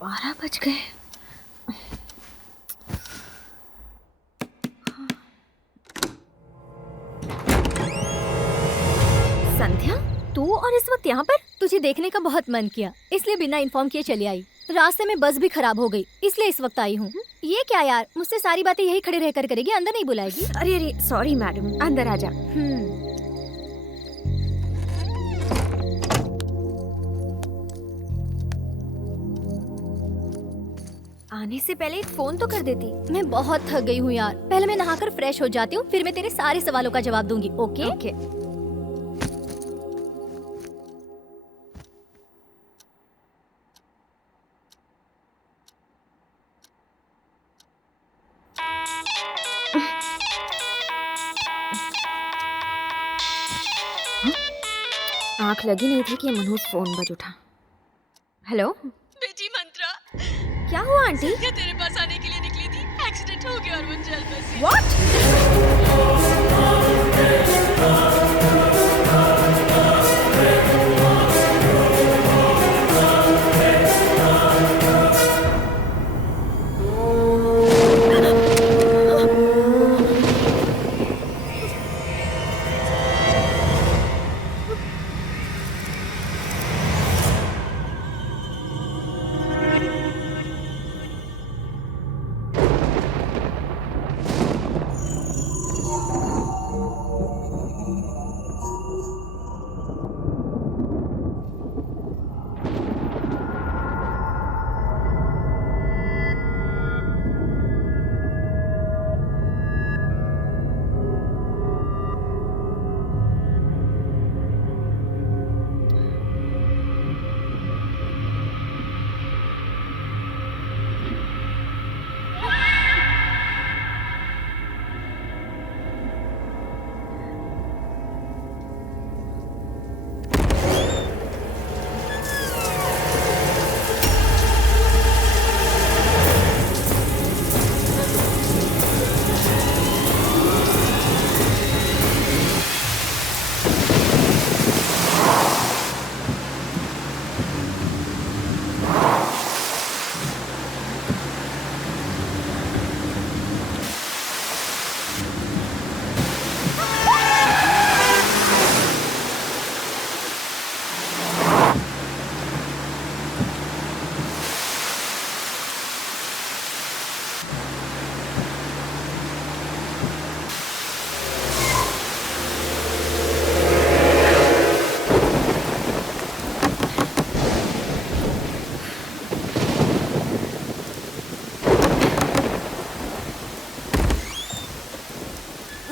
12 बज गए। संध्या, तू और इस वक्त यहाँ पर? तुझे देखने का बहुत मन किया, इसलिए बिना इन्फॉर्म किए चली आई। रास्ते में बस भी खराब हो गई, इसलिए इस वक्त आई हूँ। ये क्या यार, मुझसे सारी बातें यही खड़े रहकर करेगी, अंदर नहीं बुलाएगी? अरे अरे सॉरी मैडम, अंदर आ जा। आने से पहले एक फोन तो कर देती। मैं बहुत थक गई हूँ यार, पहले मैं नहाकर फ्रेश हो जाती हूँ, फिर मैं तेरे सारे सवालों का जवाब दूंगी। ओके? ओके। आंख लगी नहीं थी कि मनोज फोन बज उठा। हेलो बेटी मंत्रा, क्या हुआ आंटी? क्या तेरे पास आने के लिए निकली थी? एक्सीडेंट हो गया और वो जल बसी। व्हाट?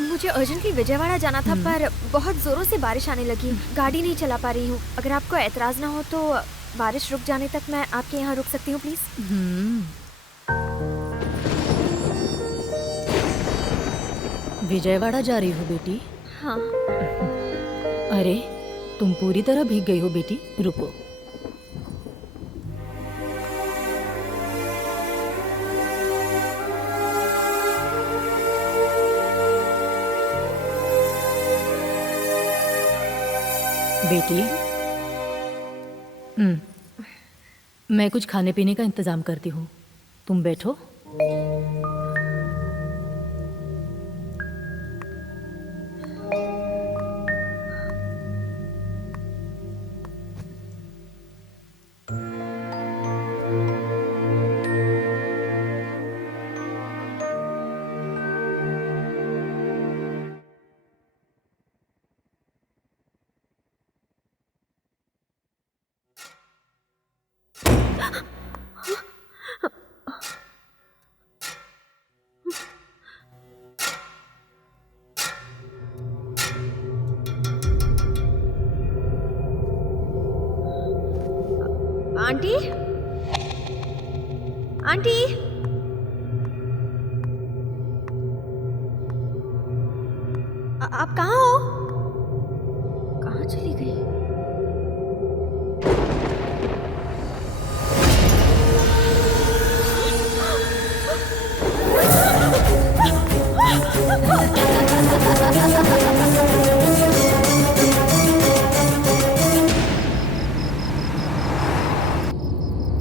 मुझे अर्जेंटली विजयवाड़ा जाना था, पर बहुत जोरों से बारिश आने लगी। गाड़ी नहीं चला पा रही हूँ। अगर आपको एतराज ना हो तो बारिश रुक जाने तक मैं आपके यहाँ रुक सकती हूँ प्लीज? विजयवाड़ा जा रही हो बेटी? हाँ। अरे तुम पूरी तरह भीग गई हो बेटी, रुको। बेटी, मैं कुछ खाने पीने का इंतजाम करती हूँ, तुम बैठो। आंटी, आंटी, आप कहाँ हो? कहाँ चली गई?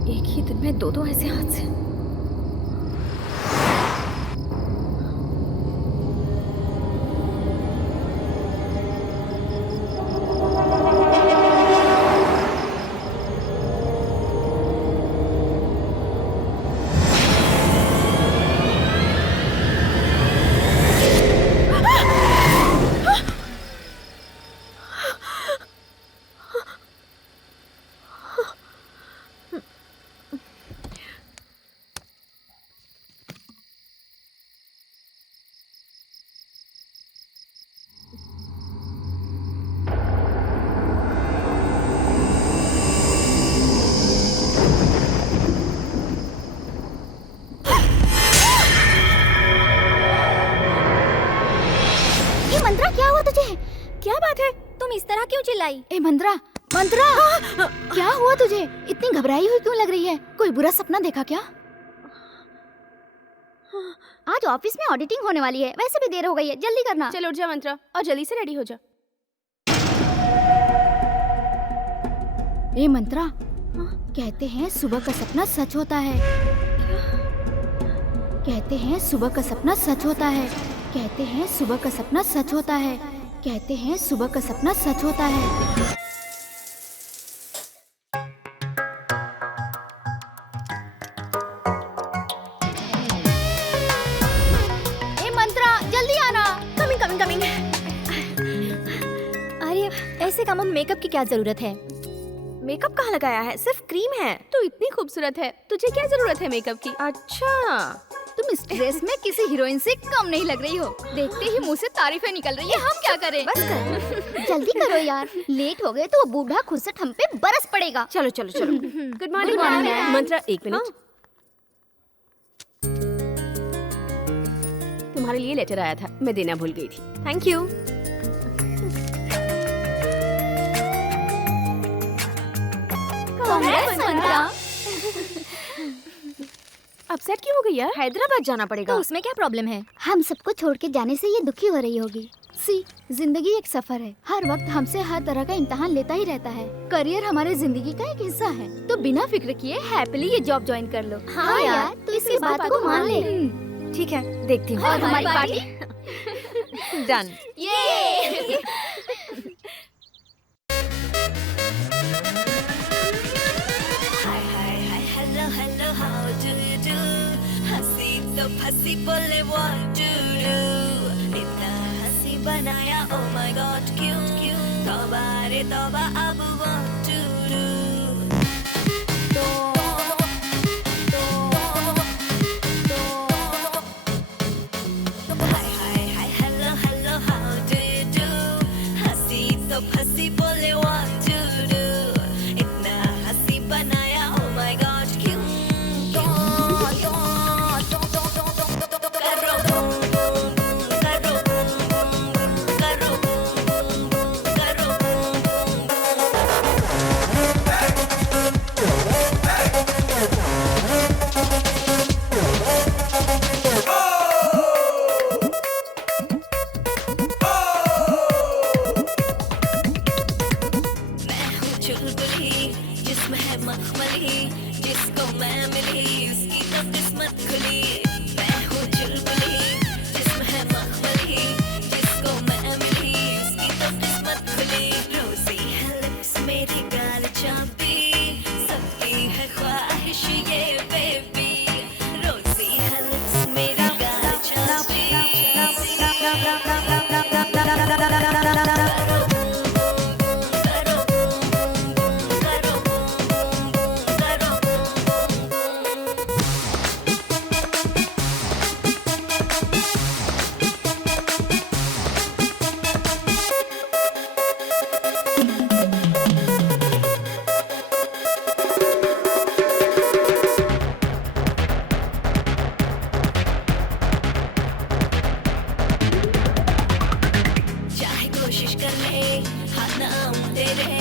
एक ही दिन में दो तुझे? क्या बात है? तुम इस तरह क्यों चिल्लाई? ए मंत्रा, मंत्रा, क्या हुआ तुझे? इतनी घबराई हुई क्यों लग रही है? कोई बुरा सपना देखा क्या? आज ऑफिस में ऑडिटिंग होने वाली है, वैसे भी देर हो गई है, जल्दी करना। चल उठ जा मंत्रा और जल्दी से रेडी हो जा। ए मंत्रा, कहते हैं सुबह का सपना सच होता है। कहते हैं सुबह का सपना सच होता है। कहते हैं सुबह का सपना सच होता है। कहते हैं सुबह का सपना सच होता है। ए मंत्रा, जल्दी आना। Coming coming coming. अरे ऐसे कामों में मेकअप की क्या जरूरत है? मेकअप कहाँ लगाया है? सिर्फ क्रीम है। तू इतनी खूबसूरत है, तुझे क्या जरूरत है मेकअप की? अच्छा, तुम इस ड्रेस में किसी हीरोइन से कम नहीं लग रही हो। देखते ही मुंह से तारीफें निकल रही है, हम क्या करें? बस कर। जल्दी करो यार, लेट हो गए तो वो बूढ़ा खुद से हम पे बरस पड़ेगा। चलो चलो चलो। Good morning ma'am. मंत्रा एक मिनट, तुम्हारे लिए लेटर आया था, मैं देना भूल गई थी। Thank you. Congress Mantra. Upset क्यों हो गई यार? हैदराबाद जाना पड़ेगा। तो उसमें क्या प्रॉब्लम है? हम सबको छोड़ के जाने से ये दुखी हो रही होगी। सी, जिंदगी एक सफर है, हर वक्त हमसे हर तरह का इम्तिहान लेता ही रहता है। करियर हमारे जिंदगी का एक हिस्सा है, तो बिना फिक्र किए हैप्पीली ये जॉब ज्वाइन कर लो। हाँ यार, तो इसी बात को मान ले। ठीक है, देखती हूँ। और हमारी पार्टी डन। ये Hello, hello, how do you do? हंसी तो फंसी बोले what to do? इतना हंसी बनाया oh my god क्यों क्यों? तौबा रे तौबा अब what to do? Hi hi hi hello hello how do you do? हंसी तो फंसी बोले what to do? इतना हंसी बनाया oh my god क्यों? चुलबुली जिसमें है मखमली, जिसको मैं मिली उसकी तो किस्मत खुली। मैं हूँ चुलबुली जिसमें है मखमली, जिसको मैं मिली उसकी तो किस्मत खुली। रोजी है लिप्स मेरी गाल चापी, सबकी है ख्वाहिश ये बेबी। रोजी है लिप्स मेरी गाल चापी। चाहे कोशिश कर ले हाथ ना आऊं तेरे,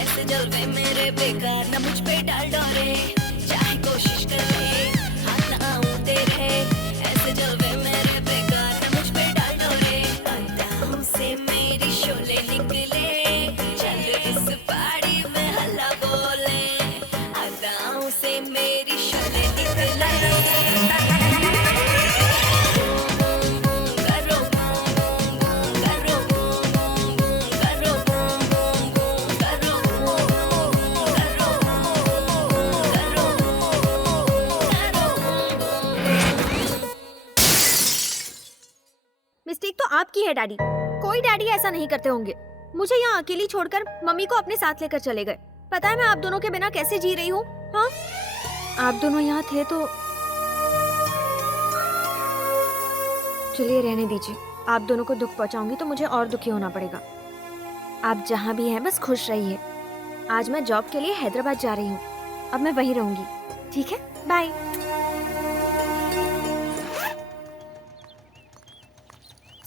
ऐसे जलवे मेरे बेकार ना मुझ पे डाल डोरे। चाहे कोशिश कर ले हाथ ना आऊं तेरे, ऐसे जलवे मेरे बेकार ना मुझ पे डाल डोरे। अदाओं से मेरी शोले निकले, चल इस पहाड़ी में हल्ला बोले। अदाओं से मेरी शोले निकले, मिस्टेक तो आपकी है डैडी। कोई डैडी ऐसा नहीं करते होंगे। मुझे यहाँ अकेली छोड़कर मम्मी को अपने साथ लेकर चले गए। पता है मैं आप दोनों के बिना कैसे जी रही हूँ? हाँ, आप दोनों यहाँ थे तो चलिए रहने दीजिए। आप दोनों को दुख पहुँचाऊंगी तो मुझे और दुखी होना पड़ेगा। आप जहाँ भी हैं बस खुश रहिए। आज मैं जॉब के लिए हैदराबाद जा रही हूँ, अब मैं वहीं रहूंगी। ठीक है, बाय।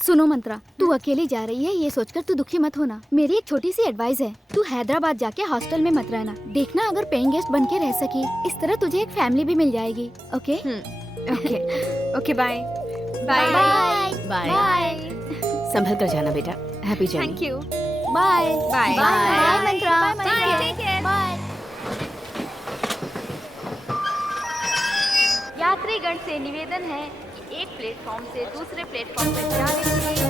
सुनो मंत्रा, तू अकेली जा रही है ये सोचकर तू दुखी मत होना। मेरी एक छोटी सी एडवाइस है, तू हैदराबाद जाके हॉस्टल में मत रहना। देखना अगर पेइंग गेस्ट बन के रह सकी, इस तरह तुझे एक फैमिली भी मिल जाएगी। Okay okay okay bye bye bye bye bye संभल कर जाना बेटा। Happy journey. Thank you bye bye bye Mantra, bye take care. Bye. यात्रीगण से निवेदन है कि एक प्लेटफॉर्म से दूसरे प्लेटफॉर्म पर जाने के लिए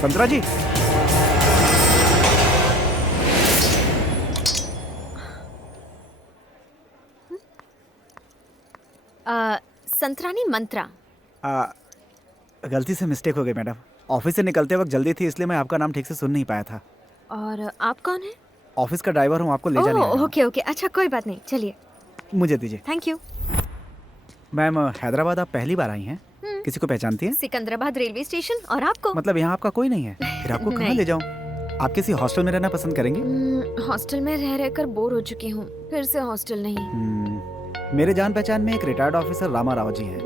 संतरा जी, संतरानी मंत्रा। गलती से मिस्टेक हो गई मैडम। ऑफिस से निकलते वक्त जल्दी थी, इसलिए मैं आपका नाम ठीक से सुन नहीं पाया था। और आप कौन है? ऑफिस का ड्राइवर हूँ, आपको ले जाने आया हूँ। ओके ओके, अच्छा कोई बात नहीं, चलिए। मुझे दीजिए। Thank you. मैम, हैदराबाद आप पहली बार आई हैं? किसी को पहचानती हैं? Secunderabad railway station. और आपको? मतलब यहाँ आपका कोई नहीं है? फिर आपको कहाँ नहीं। ले जाऊँ? आप किसी हॉस्टल में रहना पसंद करेंगी? हॉस्टल में रह रहकर बोर हो चुकी हूँ, फिर से हॉस्टल नहीं। मेरे जान पहचान में एक रिटायर्ड ऑफिसर रामा राव जी हैं।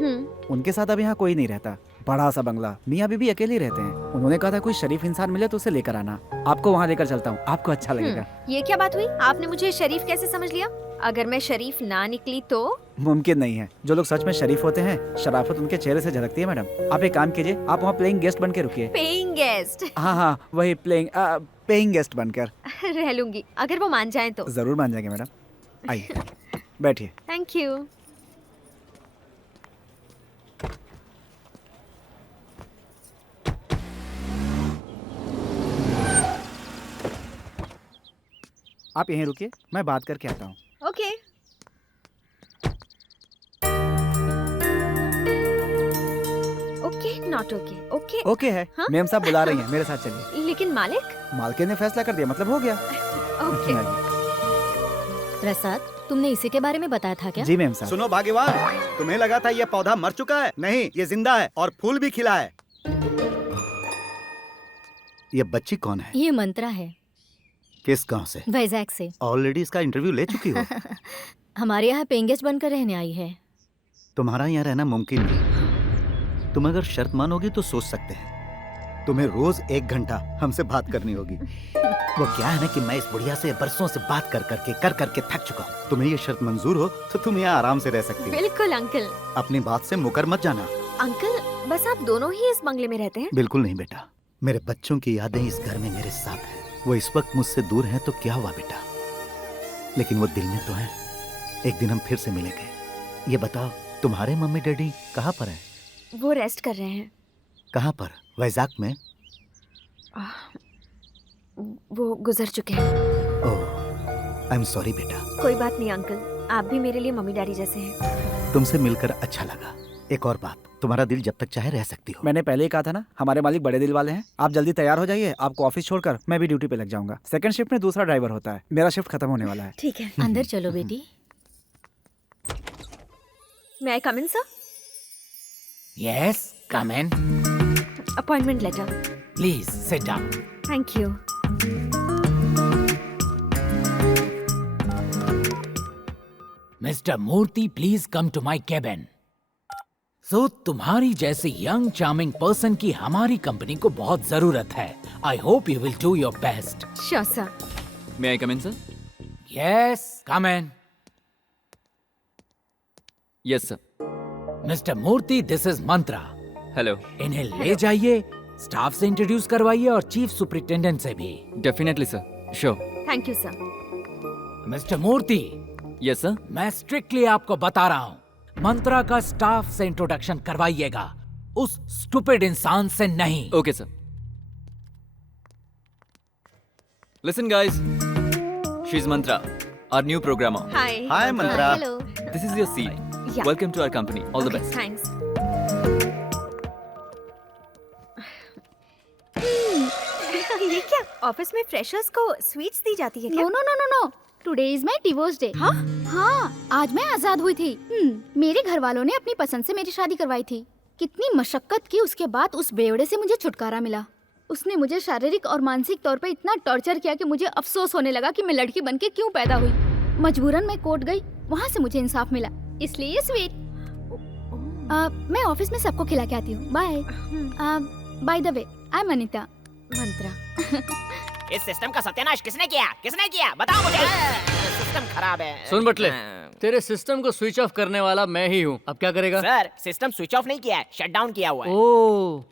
उनके साथ अब यहाँ कोई नहीं रहता। बड़ा सा बंगला, मियाँ बीबी अकेले रहते हैं। उन्होंने कहा था कोई शरीफ इंसान मिले तो उसे लेकर आना। आपको वहाँ लेकर चलता हूँ, आपको अच्छा लगेगा। ये क्या बात हुई? आपने मुझे शरीफ कैसे समझ लिया? अगर मैं शरीफ ना निकली तो? मुमकिन नहीं है। जो लोग सच में शरीफ होते हैं, शराफत उनके चेहरे से झलकती है मैडम। आप एक काम कीजिए, आप वहाँ प्लेइंग गेस्ट बन के रुकिए। Paying guest? हाँ, वही पेइंग गेस्ट बनकर। रह लूंगी, अगर वो मान जाए तो। जरूर मान जाएंगे मैडम। आइए, बैठिए। Thank you. आप यहीं रुकिए, मैं बात करके आता हूँ। Okay. Okay not okay. Okay okay है। हाँ? मैम साहब बुला रही हैं, मेरे साथ चलिए। लेकिन मालिक? मालकिन ने फैसला कर दिया, मतलब हो गया। ओके। प्रसाद, तुमने इसी के बारे में बताया था क्या? जी मैम साहब। सुनो भाग्यवान, तुम्हें लगा था ये पौधा मर चुका है? नहीं, ये जिंदा है और फूल भी खिला है। ये बच्ची कौन है? ये मंत्रा है, किस गांव से? वैजाग से। ऑलरेडी इसका इंटरव्यू ले चुकी हो? हमारे यहाँ पेइंग गेस्ट बनकर रहने आई है। तुम्हारा यहाँ रहना मुमकिन नहीं। तुम अगर शर्त मानोगी तो सोच सकते हैं। तुम्हें रोज 1 घंटा हमसे बात करनी होगी। वो क्या है ना कि मैं इस बुढ़िया से बरसों से बात कर करके थक चुका हूँ। तुम्हें ये शर्त मंजूर हो तो तुम यहाँ आराम से रह सकती हो। बिल्कुल अंकल। अपनी बात से मुकर मत जाना। अंकल, बस आप दोनों ही इस बंगले में रहते हैं? बिल्कुल नहीं बेटा, मेरे बच्चों की यादें इस घर में मेरे साथ हैं। वो इस वक्त मुझसे दूर हैं तो क्या हुआ बेटा, लेकिन वो दिल में तो है। एक दिन हम फिर से मिलेंगे। ये बताओ, तुम्हारे मम्मी डैडी कहाँ पर हैं? वो रेस्ट कर रहे हैं। कहाँ पर? वैजाग में? वो गुजर चुके हैं। ओह, आई एम सॉरी बेटा। कोई बात नहीं अंकल, आप भी मेरे लिए मम्मी डैडी जैसे हैं। तुमसे मिलकर अच्छा लगा। एक और बात, तुम्हारा दिल जब तक चाहे रह सकती हो। मैंने पहले ही कहा था ना, हमारे मालिक बड़े दिल वाले हैं। आप जल्दी तैयार हो जाइए, आपको ऑफिस छोड़कर मैं भी ड्यूटी पे लग जाऊंगा। सेकंड शिफ्ट में दूसरा ड्राइवर होता है, मेरा शिफ्ट खत्म होने वाला है। ठीक है। अंदर चलो बेटी। May I come in sir? Yes, come in. Appointment letter. Please sit down. Thank you. Mr. Murthy, please come to my cabin. So, तुम्हारी जैसे यंग चार्मिंग पर्सन की हमारी कंपनी को बहुत जरूरत है. I hope you will do your best. Sure sir. May I come in, sir? Yes, come in. Yes, sir. Mr. Murthy, this is Mantra. Hello. इन्हें ले जाइए, स्टाफ से इंट्रोड्यूस करवाइए और चीफ सुपरिटेंडेंट से भी. Definitely, sir. Sure. Thank you sir. Mister Murthy, Yes, sir. मैं strictly आपको बता रहा हूँ, मंत्रा का स्टाफ से इंट्रोडक्शन करवाइएगा, उस स्टूपिड इंसान से नहीं. Okay, sir. Listen, guys. She's Mantra, our new programmer. Hi. Hi Mantra. Hello. This is your seat. Yeah. Welcome to our company, all the best. Thanks. ये क्या ऑफिस में फ्रेशर्स को स्वीट्स दी जाती है क्या? No no no no no, today is my divorce day. हाँ हाँ, आज मैं आजाद हुई थी। मेरे घर वालों ने अपनी पसंद से मेरी शादी करवाई थी। कितनी मशक्कत की उसके बाद उस बेवड़े से मुझे छुटकारा मिला। उसने मुझे शारीरिक और मानसिक तौर पे इतना टॉर्चर किया कि मुझे अफसोस होने लगा कि मैं लड़की बनके क्यों पैदा हुई। मजबूरन मैं कोर्ट गई, वहाँ से मुझे इंसाफ मिला, इसलिए ये स्वीट। मैं ऑफिस में सबको खिला के आती हूँ। Bye. By the way, I am Anita. Mantra. इस सिस्टम का सत्यानाश किसने किया? किसने किया? बताओ मुझे। सिस्टम खराब है। सुन बटले, तेरे सिस्टम को स्विच ऑफ करने वाला मैं ही हूँ। अब क्या करेगा? सर, सिस्टम स्विच ऑफ नहीं किया है, शट डाउन किया हुआ है। ओह,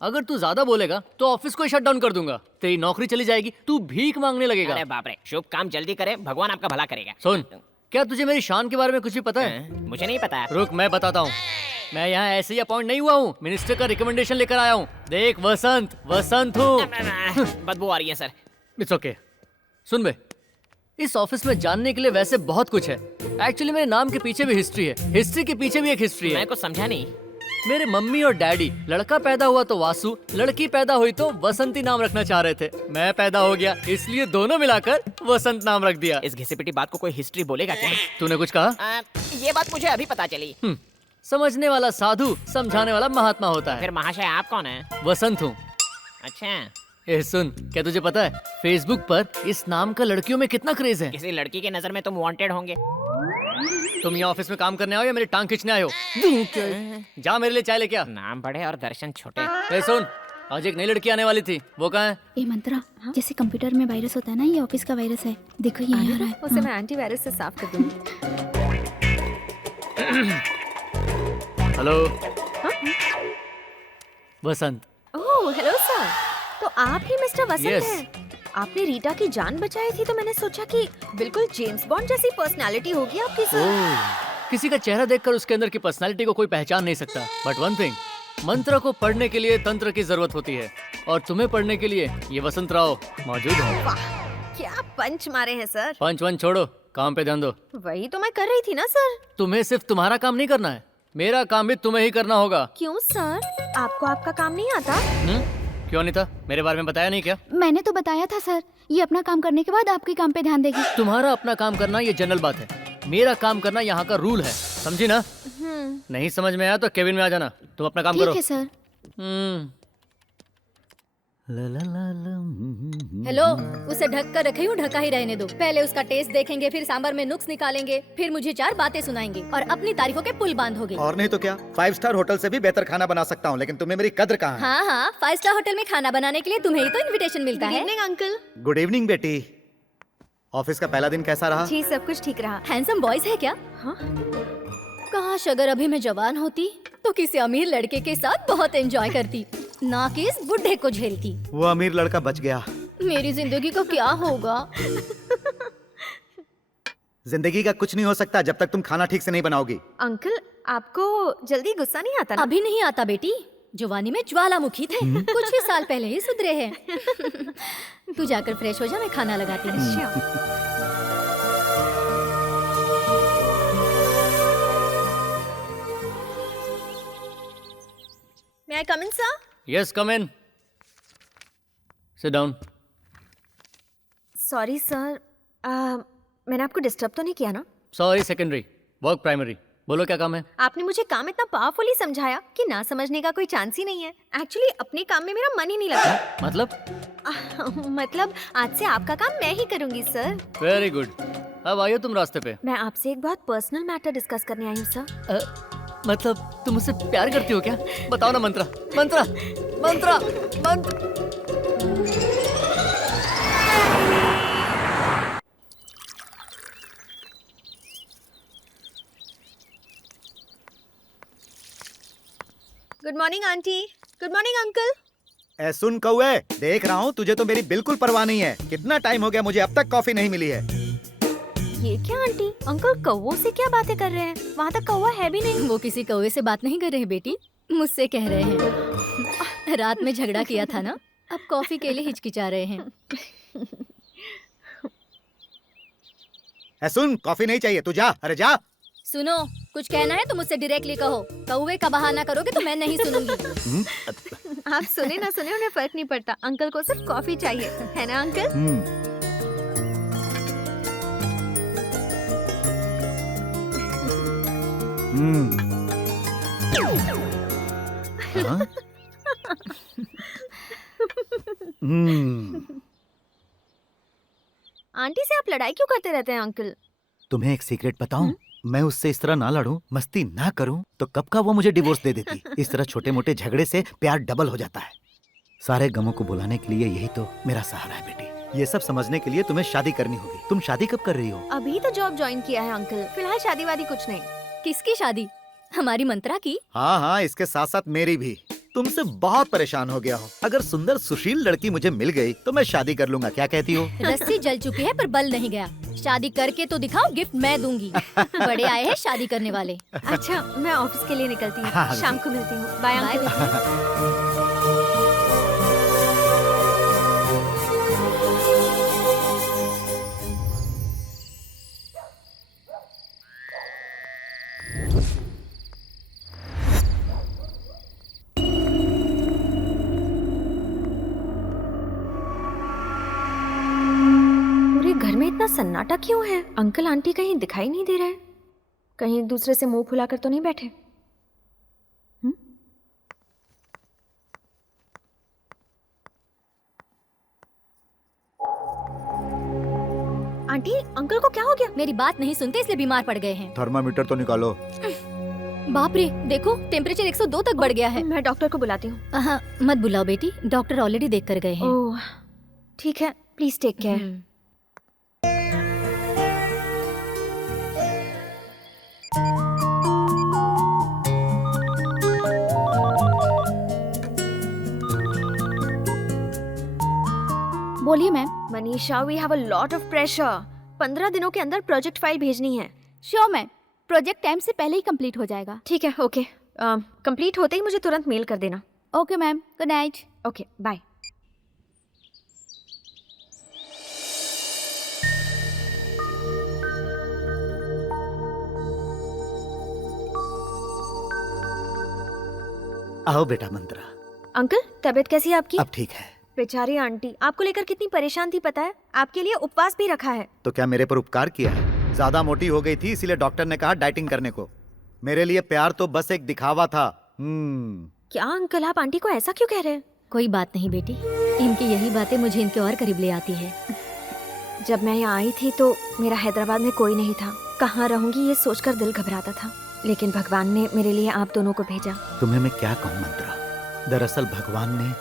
अगर तू ज्यादा बोलेगा तो ऑफिस को ही शट डाउन कर दूंगा। तेरी नौकरी चली जाएगी, तू भीख मांगने लगेगा। अरे बाप रे, शुभ काम जल्दी करे, भगवान आपका भला करेगा। सुन, क्या तुझे मेरी शान के बारे में कुछ भी पता है? मुझे नहीं पता। रुक, मैं बताता हूँ। मैं यहाँ ऐसे ही अपॉइंट नहीं हुआ हूँ, मिनिस्टर का रिकमेंडेशन लेकर आया हूँ। देख वसंत, वसंत हूँ। बदबू आ रही है सर। It's okay. सुन बे, इस ऑफिस में जानने के लिए वैसे बहुत कुछ है। एक्चुअली मेरे नाम के पीछे भी हिस्ट्री है, हिस्ट्री के पीछे भी एक हिस्ट्री है। मैं कुछ समझा नहीं। मेरे मम्मी और डैडी लड़का पैदा हुआ तो वासु, लड़की पैदा हुई तो वसंती नाम रखना चाह रहे थे। मैं पैदा हो गया, इसलिए दोनों मिलाकर वसंत नाम रख दिया। इस घिसी पिटी बात को कोई हिस्ट्री बोलेगा क्या? तूने कुछ कहा? ये बात मुझे अभी पता चली। समझने वाला साधु, समझाने वाला महात्मा होता है। फिर महाशय आप कौन है? वसंत हूँ। अच्छा, ए सुन, क्या तुझे पता है फेसबुक पर इस नाम का लड़कियों में कितना क्रेज है? किसी लड़की की नजर में तुम वांटेड होंगे। तुम यहाँ ऑफिस में काम करने आओ या मेरी टांग खींचने आयो? जा मेरे लिए चाय लेके आ। नाम बड़े और दर्शन छोटे। ए सुन, आज एक नई लड़की आने वाली थी, वो कहाँ है? ये मंत्रा, जैसे कंप्यूटर में वायरस होता है ना, ये ऑफिस का वायरस है। देखो ये आ रहा है। उसे मैं एंटीवायरस से साफ कर दूंगी। हेलो। वसंत। ओह हेलो सर, तो आप ही मिस्टर वसंत Yes. हैं। आपने रीटा की जान बचाई थी तो मैंने सोचा कि बिल्कुल जेम्स बॉन्ड जैसी पर्सनालिटी होगी आपकी सर। किसी का चेहरा देखकर उसके अंदर की पर्सनालिटी को कोई पहचान नहीं सकता। बट वन थिंग, मंत्र को पढ़ने के लिए तंत्र की जरूरत होती है, और तुम्हें पढ़ने के लिए ये वसंत राव मौजूद है। वाह, क्या पंच मारे हैं सर। पंच वंच छोड़ो, काम पे ध्यान दो। वही तो मैं कर रही थी ना सर। तुम्हें सिर्फ तुम्हारा काम नहीं करना है, मेरा काम भी तुम्हें ही करना होगा। क्यों सर, आपको आपका काम नहीं आता? क्यों नहीं था? मेरे बारे में बताया नहीं क्या? मैंने तो बताया था सर, ये अपना काम करने के बाद आपके काम पे ध्यान देगी। तुम्हारा अपना काम करना ये जनरल बात है, मेरा काम करना यहाँ का रूल है, समझी ना? नहीं समझ में आया तो केबिन में आ जाना, तुम अपना काम करो। ठीक है सर। हेलो, उसे ढक कर रखी हूँ, ढका ही रहने दो। पहले उसका टेस्ट देखेंगे, फिर सांबर में नुक्स निकालेंगे, फिर मुझे 4 बातें सुनाएंगे और अपनी तारीफों के पुल बांधोगे। और नहीं तो क्या, 5 स्टार होटल से भी बेहतर खाना बना सकता हूँ, लेकिन तुम्हें मेरी कद्र कहाँ है? हाँ हाँ, 5 स्टार होटल में खाना बनाने के लिए तुम्हें ही तो इनविटेशन मिलता है। अंकल। गुड इवनिंग बेटी। ऑफिस का पहला दिन कैसा रहा? जी सब कुछ ठीक रहा। हैंडसम बॉयज है क्या? हाँ? काश अगर अभी मैं जवान होती तो किसी अमीर लड़के के साथ बहुत एंजॉय करती, ना कि इस बुढ़े को झेलती। वो अमीर लड़का बच गया। मेरी जिंदगी का क्या होगा? जिंदगी का कुछ नहीं हो सकता जब तक तुम खाना ठीक से नहीं बनाओगी। अंकल, आपको जल्दी गुस्सा नहीं आता ना? अभी नहीं आता बेटी, जवानी में ज्वालामुखी थे, कुछ ही साल पहले ही सुधरे हैं। तू जाकर फ्रेश हो जा, मैं खाना लगाती हूँ। May I come in, sir? Yes, come in. Sit down. Sorry sir, मैंने आपको डिस्टर्ब तो नहीं किया ना? Sorry secondary, work primary. बोलो क्या काम है? आपने मुझे काम इतना पावरफुली समझाया कि ना समझने का कोई चांस ही नहीं है। एक्चुअली अपने काम में मेरा मन ही नहीं लगता। मतलब आज से आपका काम मैं ही करूंगी सर। Very good. अब आइए तुम रास्ते पे। मैं आपसे एक बहुत पर्सनल मैटर डिस्कस करने आई हूँ सर। मतलब तुम मुझसे प्यार करती हो क्या? बताओ ना मंत्रा, Mantra, Mantra, Mantra. Good morning aunty. Good morning uncle. सुन कौए, देख रहा हूँ तुझे तो मेरी बिल्कुल परवाह नहीं है। कितना टाइम हो गया, मुझे अब तक कॉफी नहीं मिली है। ये क्या आंटी, अंकल कौवों से क्या बातें कर रहे हैं? वहाँ तक कौवा है भी नहीं। वो किसी कौवे से बात नहीं कर रहे हैं बेटी, मुझसे कह रहे हैं। रात में झगड़ा किया था ना, अब कॉफी के लिए हिचकिचा रहे हैं। सुन, कॉफी नहीं चाहिए, तू जा। अरे जा। सुनो, कुछ कहना है तो मुझसे डायरेक्टली कहो। कौवे का बहाना करोगे तो मैं नहीं सुनूंगी। आप सुने ना सुने उन्हें फर्क नहीं पड़ता। अंकल को सिर्फ कॉफी चाहिए, है ना अंकल? हाँ? आंटी से आप लड़ाई क्यों करते रहते हैं अंकल? तुम्हें एक सीक्रेट बताऊं? मैं उससे इस तरह ना लड़ूं, मस्ती ना करूं तो कब का वो मुझे डिवोर्स दे देती। इस तरह छोटे मोटे झगड़े से प्यार डबल हो जाता है। सारे गमों को भुलाने के लिए यही तो मेरा सहारा है बेटी। ये सब समझने के लिए तुम्हें शादी करनी होगी। तुम शादी कब कर रही हो? अभी तो जॉब ज्वाइन किया है अंकल, फिलहाल शादी वादी कुछ नहीं। किसकी शादी? हमारी मंत्रा की? हाँ हाँ, इसके साथ साथ मेरी भी। तुमसे बहुत परेशान हो गया हूँ। अगर सुंदर सुशील लड़की मुझे मिल गई तो मैं शादी कर लूंगा। क्या कहती हो? रस्सी जल चुकी है पर बल नहीं गया। शादी करके तो दिखाओ, गिफ्ट मैं दूंगी। बड़े आए हैं शादी करने वाले। अच्छा, मैं ऑफिस के लिए निकलती हूँ। हाँ, शाम को मिलती हूँ। Bye uncle. पूरे घर में इतना सन्नाटा क्यों है? अंकल आंटी कहीं दिखाई नहीं दे रहे। कहीं दूसरे से मुंह फुलाकर तो नहीं बैठे? आंटी, अंकल को क्या हो गया? मेरी बात नहीं सुनते इसलिए बीमार पड़ गए हैं। थर्मामीटर तो निकालो। बाप रे, देखो टेम्परेचर 102 तक बढ़ गया है। मैं डॉक्टर को बुलाती हूँ। हाँ, मत बुलाओ बेटी, डॉक्टर ऑलरेडी देख कर गए हैं। ओह, ठीक है, प्लीज टेक केयर। बोलिए ma'am. Manisha, we have a lot of pressure. 15 दिनों के अंदर प्रोजेक्ट फाइल भेजनी है। श्योर मैम, प्रोजेक्ट टाइम से पहले ही कंप्लीट हो जाएगा। ठीक है, ओके। कंप्लीट होते ही मुझे तुरंत मेल कर देना। Okay ma'am, good night. Okay, bye. आओ बेटा मंत्रा। अंकल, तबीयत कैसी है आपकी? अब ठीक है। बेचारी आंटी आपको लेकर कितनी परेशान थी पता है? आपके लिए उपवास भी रखा है। तो क्या मेरे पर उपकार किया है? ज्यादा मोटी हो गई थी इसीलिए डॉक्टर ने कहा डाइटिंग करने को। मेरे लिए प्यार तो बस एक दिखावा था। क्या अंकल, आप आंटी को ऐसा क्यों कह रहे हैं? कोई बात नहीं बेटी, इनकी यही बातें मुझे इनके और करीब ले आती है। जब मैं यहाँ आई थी तो मेरा हैदराबाद में कोई नहीं था। कहाँ रहूंगी ये सोचकर दिल घबराता था, लेकिन भगवान ने मेरे लिए आप दोनों को भेजा। तुम्हें मैं क्या कहूँ मंत्रा, दरअसल भगवान ने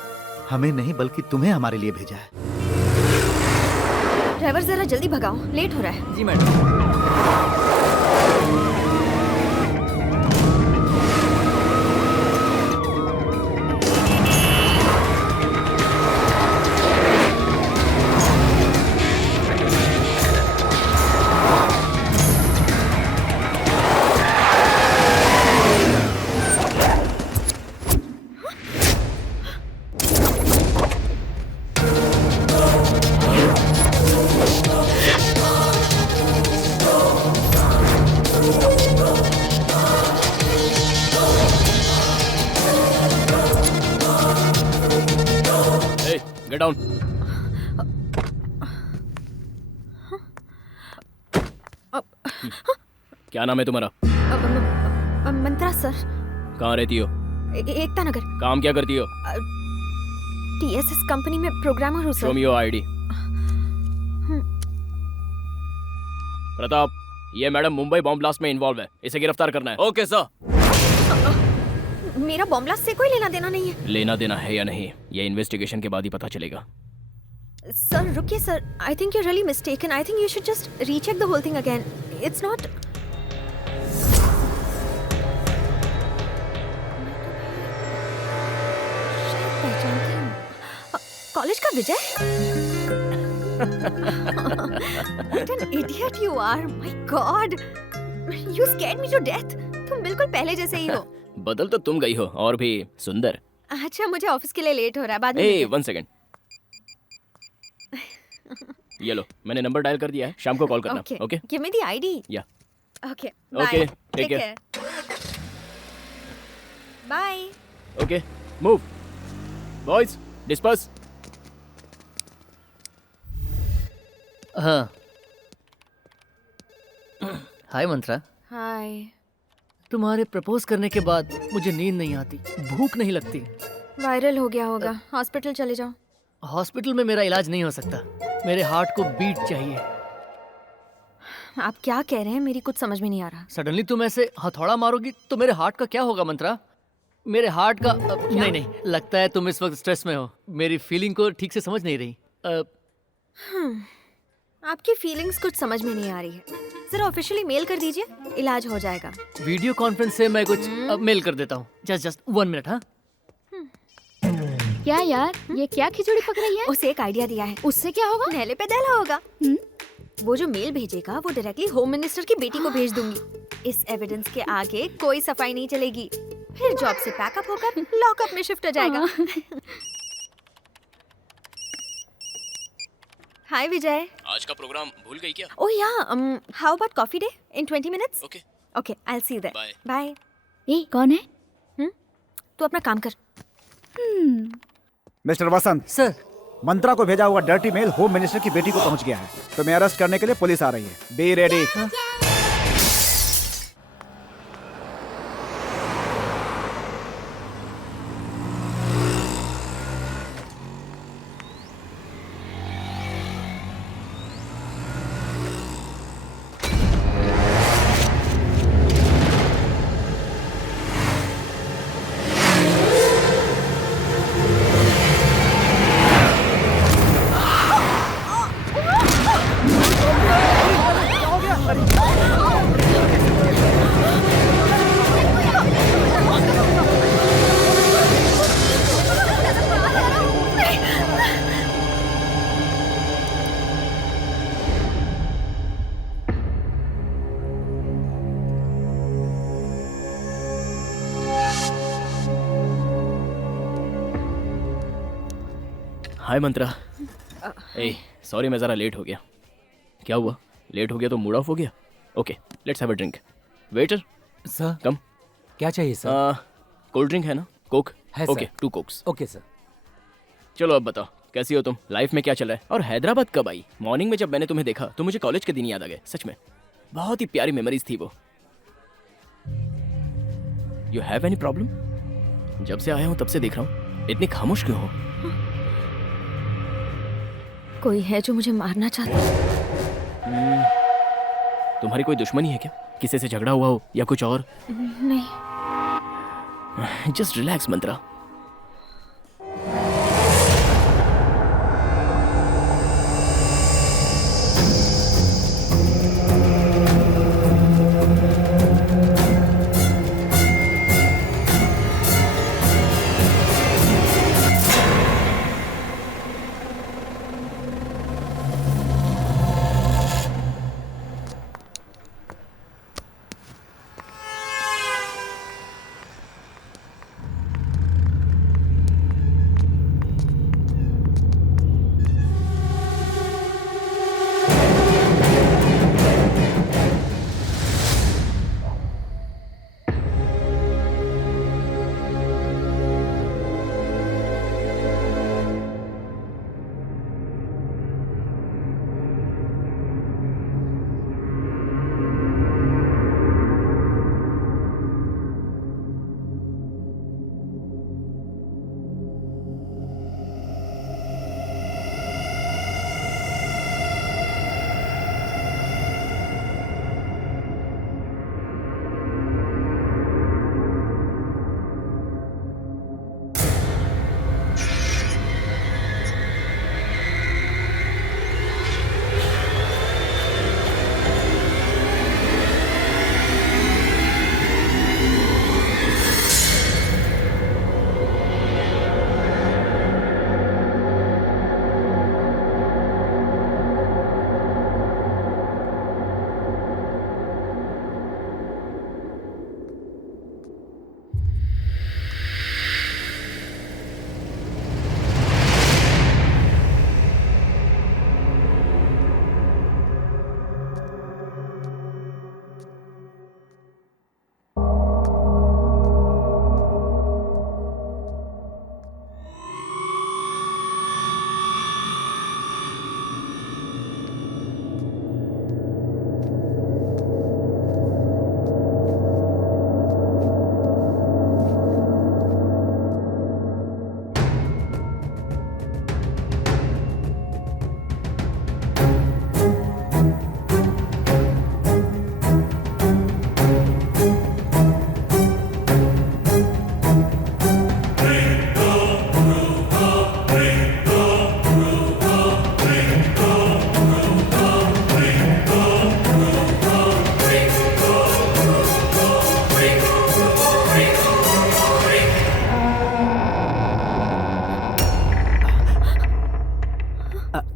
हमें नहीं बल्कि तुम्हें हमारे लिए भेजा है। ड्राइवर जरा जल्दी भगाओ, लेट हो रहा है। जी मैडम। Get down. क्या नाम है तुम्हारा? मंत्रा सर। कहाँ रहती हो? एकता नगर। काम क्या करती हो? TSS कंपनी में प्रोग्रामर हूँ sir. Show me your ID. Pratap, ये मैडम मुंबई बॉम्ब ब्लास्ट में इन्वॉल्व है, इसे गिरफ्तार करना है। Okay sir. मेरा बॉम्ब ब्लास्ट से कोई लेना देना नहीं है। लेना देना है या नहीं, ये इन्वेस्टिगेशन के बाद ही पता चलेगा। सर रुकिए sir, I think you really mistaken. I think you should just recheck the whole thing again. It's not. पहचानती हूँ। कॉलेज का विजय। What an idiot you are! My God! You scared me to death. तुम बिल्कुल पहले जैसे ही हो। बदल तो तुम गई हो, और भी सुंदर। अच्छा, मुझे ऑफिस के लिए लेट हो रहा है, बाद में। ए, 1 सेकंड। ये लो, मैंने नंबर डायल कर दिया है, शाम को कॉल करना। Okay? Give me the ID. या Okay. Okay, Bye. टेक ठीक केयर। है, bye. Okay, move. Boys, disperse. हाँ। हाय मंत्रा। हाय। तुम्हारे प्रपोज करने के बाद मुझे नींद नहीं आती, भूख नहीं लगती। वायरल हो गया होगा, हॉस्पिटल चले जाओ। हॉस्पिटल में मेरा इलाज नहीं हो सकता, मेरे हार्ट को बीट चाहिए। आप क्या कह रहे हैं, मेरी कुछ समझ में नहीं आ रहा। सडनली तुम ऐसे हथौड़ा मारोगी तो मेरे हार्ट का क्या होगा मंत्रा? मेरे हार्ट का नहीं नहीं, लगता है तुम इस वक्त स्ट्रेस में हो, मेरी फीलिंग को ठीक से समझ नहीं रही। आपकी फीलिंग्स कुछ समझ में नहीं आ रही है। जरा ऑफिशियली मेल कर दीजिए, इलाज हो जाएगा। वीडियो कॉन्फ्रेंस से मैं कुछ मेल कर देता हूँ। Just 1 minute. हाँ, क्या यार, ये क्या खिचड़ी पक रही है? उसे एक आइडिया दिया है, उससे क्या होगा? नहले पे दहला होगा। वो जो मेल भेजेगा वो डायरेक्टली होम मिनिस्टर की बेटी को भेज दूंगी। इस एविडेंस के आगे कोई सफाई नहीं चलेगी, फिर जॉब से पैकअप होकर लॉकअप में शिफ्ट हो जाएगा। हाय विजय। आज का प्रोग्राम भूल गई क्या? Oh yeah, how about Coffee Day in 20 minutes? Okay okay, I will see you there. Bye. Bye. ए, कौन है? तू अपना काम कर। मिस्टर वसंत सर, मंत्रा को भेजा हुआ डर्टी मेल होम मिनिस्टर की बेटी को पहुंच गया है। तुम्हें अरेस्ट करने के लिए पुलिस आ रही है। Be ready. Hi Mantra. A, sorry मैं ज़रा लेट हो गया। क्या हुआ? लेट हो गया तो मूड ऑफ हो गया? Okay, let's have a drink. Waiter sir, come. क्या चाहिए सर? कोल्ड ड्रिंक है ना? कोक है okay, sir. 2 Cokes. Okay sir. चलो अब बताओ, कैसी हो तुम? लाइफ में क्या चल रहा है? और हैदराबाद कब आई? मॉर्निंग में जब मैंने तुम्हें देखा तो मुझे कॉलेज के दिन याद आ गए। सच में बहुत ही प्यारी मेमोरीज थी वो। You have any problem? जब से आया हूँ तब से देख रहा हूँ, इतनी खामोश क्यों हो? कोई है जो मुझे मारना चाहता है? तुम्हारी कोई दुश्मनी है क्या? किसी से झगड़ा हुआ हो या कुछ और? नहीं। जस्ट रिलैक्स मंत्रा।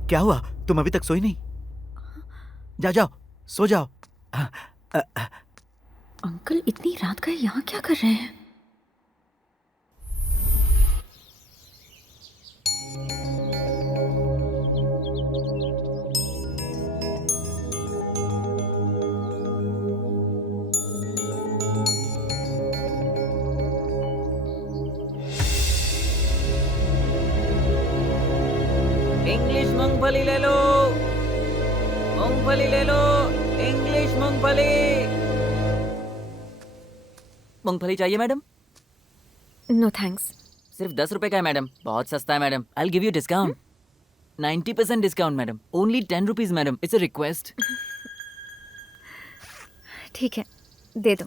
क्या हुआ? तुम अभी तक सोई नहीं? जाओ जाओ, सो जाओ। अंकल इतनी रात का यहाँ क्या कर रहे हैं? इंग्लिश मूंगफली ले लो, मूंगफली ले लो, इंग्लिश मूंगफली। मूंगफली चाहिए मैडम? No thanks. सिर्फ 10 रुपए का है मैडम, बहुत सस्ता है madam. I will give you discount, 90% discount madam, only 10 rupees madam, it's a request. ठीक है, दे दो।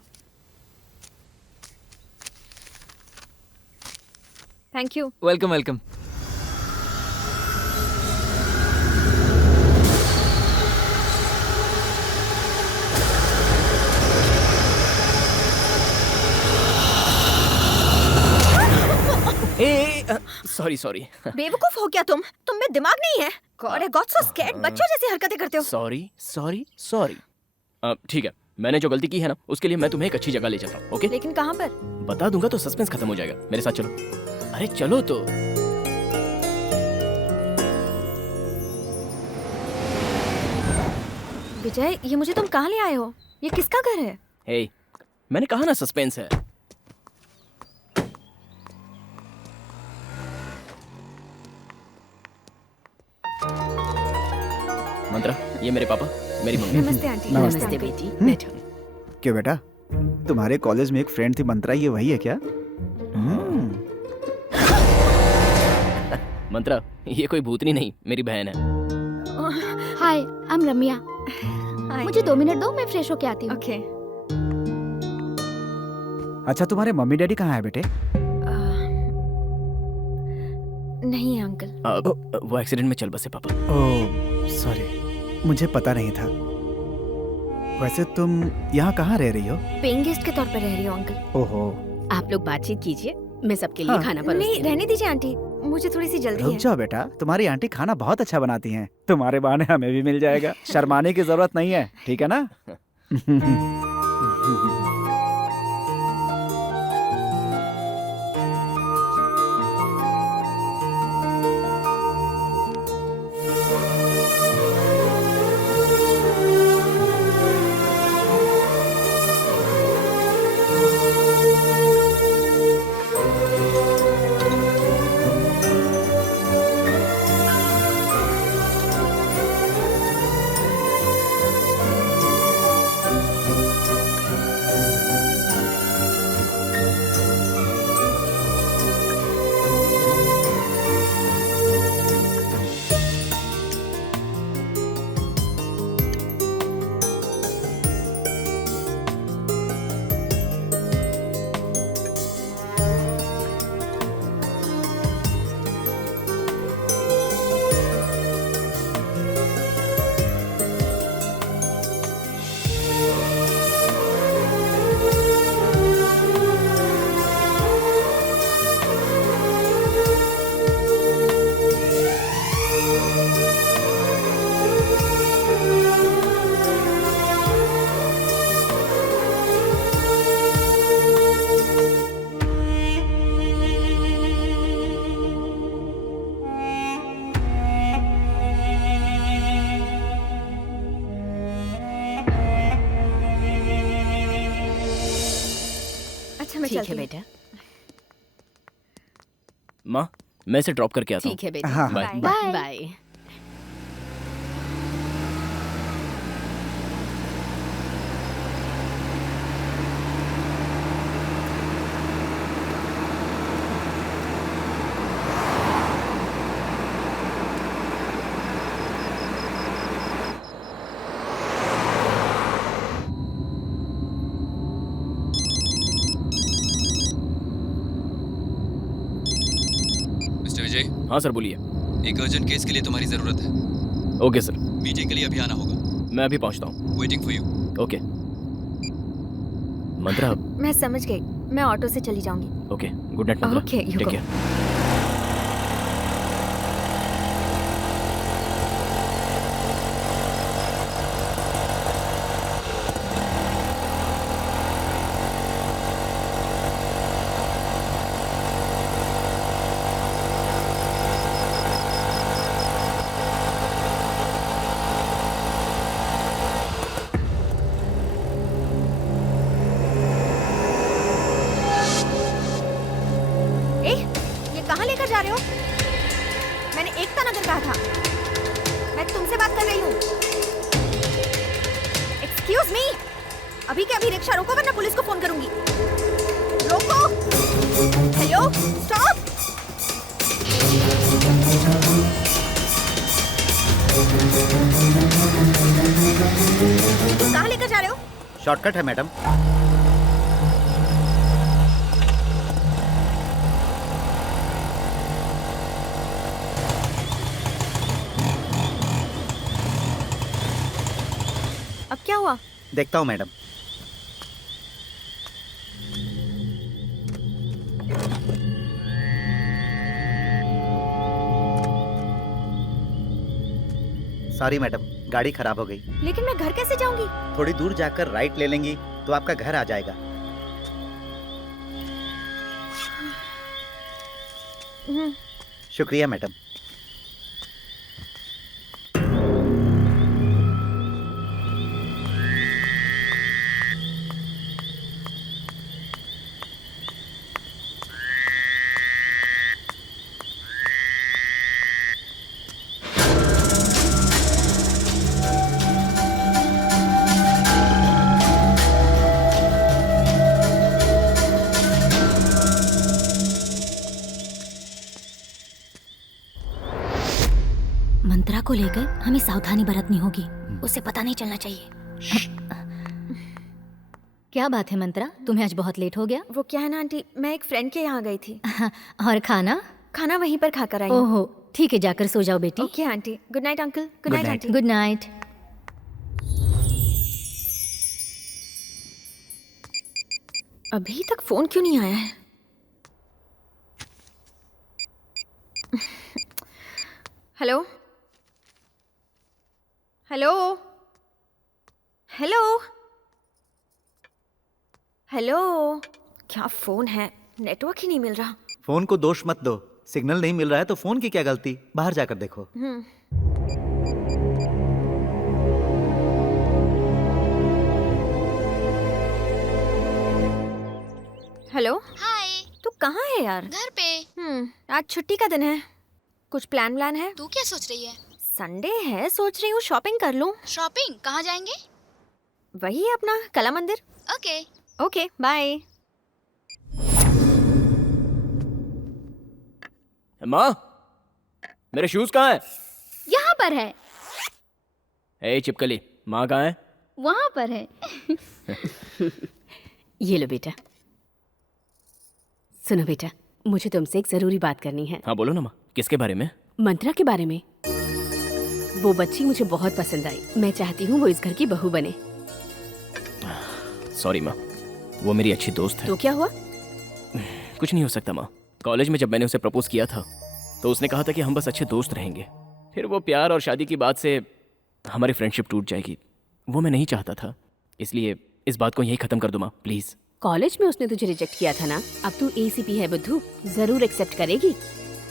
Thank you. Welcome welcome. Sorry sorry बेवकूफ हो क्या तुम में दिमाग नहीं है? God I got so scared, बच्चों जैसी हरकतें करते हो। Sorry sorry sorry. ठीक है, मैंने जो गलती की है ना उसके लिए मैं तुम्हें एक अच्छी जगह ले जाता हूँ। ओके? लेकिन कहाँ पर? बता दूंगा तो सस्पेंस खत्म हो जाएगा। मेरे साथ चलो। अरे चलो तो। विजय, ये मुझे तुम कहाँ ले आए हो? ये किसका घर है? हे, मैंने कहा ना सस्पेंस है। मंत्रा, ये मेरे पापा, मेरी मम्मी। नमस्ते आंटी। नमस्ते बेटी, बैठो। क्यों बेटा, तुम्हारे कॉलेज में एक फ्रेंड थी मंत्रा, ये वही है क्या? मंत्रा, ये कोई भूतनी नहीं, मेरी बहन है। हाय, आई एम रम्या। मुझे 2 मिनट दो, मैं फ्रेश होके आती हूँ। ओके। अच्छा, तुम्हारे मम्मी डैडी कहाँ है बेटे? नहीं है अंकल। वो एक्सीडेंट में चल बसे पापा। ओह सॉरी, मुझे पता नहीं था। वैसे तुम यहाँ कहाँ रह रही हो? पेइंग गेस्ट के तौर पर रह रही हो अंकल। ओहो। आप लोग बातचीत कीजिए, मैं सबके लिए खाना परोसती नहीं, हूँ। रहने दीजिए आंटी, मुझे थोड़ी सी जल्दी रुक है। जाओ बेटा, तुम्हारी आंटी खाना बहुत अच्छा बनाती हैं। तुम्हारे बहाने हमें भी मिल जाएगा। शर्माने की जरूरत नहीं है, ठीक है ना? अच्छा, मैं ठीक चलती है हूँ। बेटा। माँ, मैं इसे ड्रॉप करके आता हूँ। ठीक है बेटा। हाँ, बाय। बाय। बाय। मिस्टर विजय, हाँ सर, बोलिए। एक अर्जेंट केस के लिए तुम्हारी जरूरत है। ओके सर, मीटिंग के लिए अभी आना होगा। मैं अभी पहुँचता हूँ। Waiting for you. Okay. Mantra, मैं समझ गई, मैं ऑटो से चली जाऊंगी। Okay, good night Mantra. Okay, you take go. Care. जा रहे हो? मैंने एकता नगर कहा था। मैं तुमसे बात कर रही हूँ। एक्सक्यूज मी, अभी के अभी रिक्शा रोको वरना पुलिस को फोन करूंगी। रोको। Hello, stop. कहाँ लेकर जा रहे हो? शॉर्टकट है मैडम। अब क्या हुआ? देखता हूँ मैडम। सॉरी मैडम, गाड़ी खराब हो गई। लेकिन मैं घर कैसे जाऊंगी? थोड़ी दूर जाकर राइट ले लेंगी तो आपका घर आ जाएगा। शुक्रिया मैडम। मंत्रा को लेकर हमें सावधानी बरतनी होगी। उसे पता नहीं चलना चाहिए। क्या बात है मंत्रा, तुम्हें आज बहुत लेट हो गया? वो क्या है ना आंटी, मैं एक फ्रेंड के यहाँ गई थी। और खाना? खाना वहीं पर खाकर आई हूँ। ओहो, ठीक है, जाकर सो जाओ बेटी। Okay aunty. Good night uncle. Good night aunty. Good night. अभी तक फोन क्यों नहीं आया है? Hello hello hello hello. क्या फोन है, नेटवर्क ही नहीं मिल रहा। फोन को दोष मत दो, सिग्नल नहीं मिल रहा है तो फोन की क्या गलती, बाहर जाकर देखो। हेलो। हाय। तू कहाँ है यार? घर पे। आज छुट्टी का दिन है, कुछ प्लान है? तू क्या सोच रही है? संडे है, सोच रही हूँ शॉपिंग कर लूँ। शॉपिंग कहाँ जाएंगे? वही अपना Kala Mandir. Okay. Okay bye. माँ, मेरे शूज कहाँ है? यहाँ पर है। ए चिपकली, माँ कहाँ है? वहाँ पर है। ये लो बेटा। सुनो बेटा, मुझे तुमसे एक जरूरी बात करनी है। हाँ बोलो ना माँ, किसके बारे में? मंत्रा के बारे में। वो बच्ची मुझे बहुत पसंद आई। मैं चाहती हूँ वो इस घर की बहू बने। सॉरी माँ, वो मेरी अच्छी दोस्त है। तो क्या हुआ? कुछ नहीं हो सकता माँ। कॉलेज में जब मैंने उसे प्रपोज किया था तो उसने कहा था कि हम बस अच्छे दोस्त रहेंगे। फिर वो प्यार और शादी की बात से हमारी फ्रेंडशिप टूट जाएगी, वो मैं नहीं चाहता था। इसलिए इस बात को यही खत्म कर दो माँ, प्लीज। कॉलेज में उसने तुझे रिजेक्ट किया था ना, अब तू एसीपी है बुद्धू, जरूर एक्सेप्ट करेगी।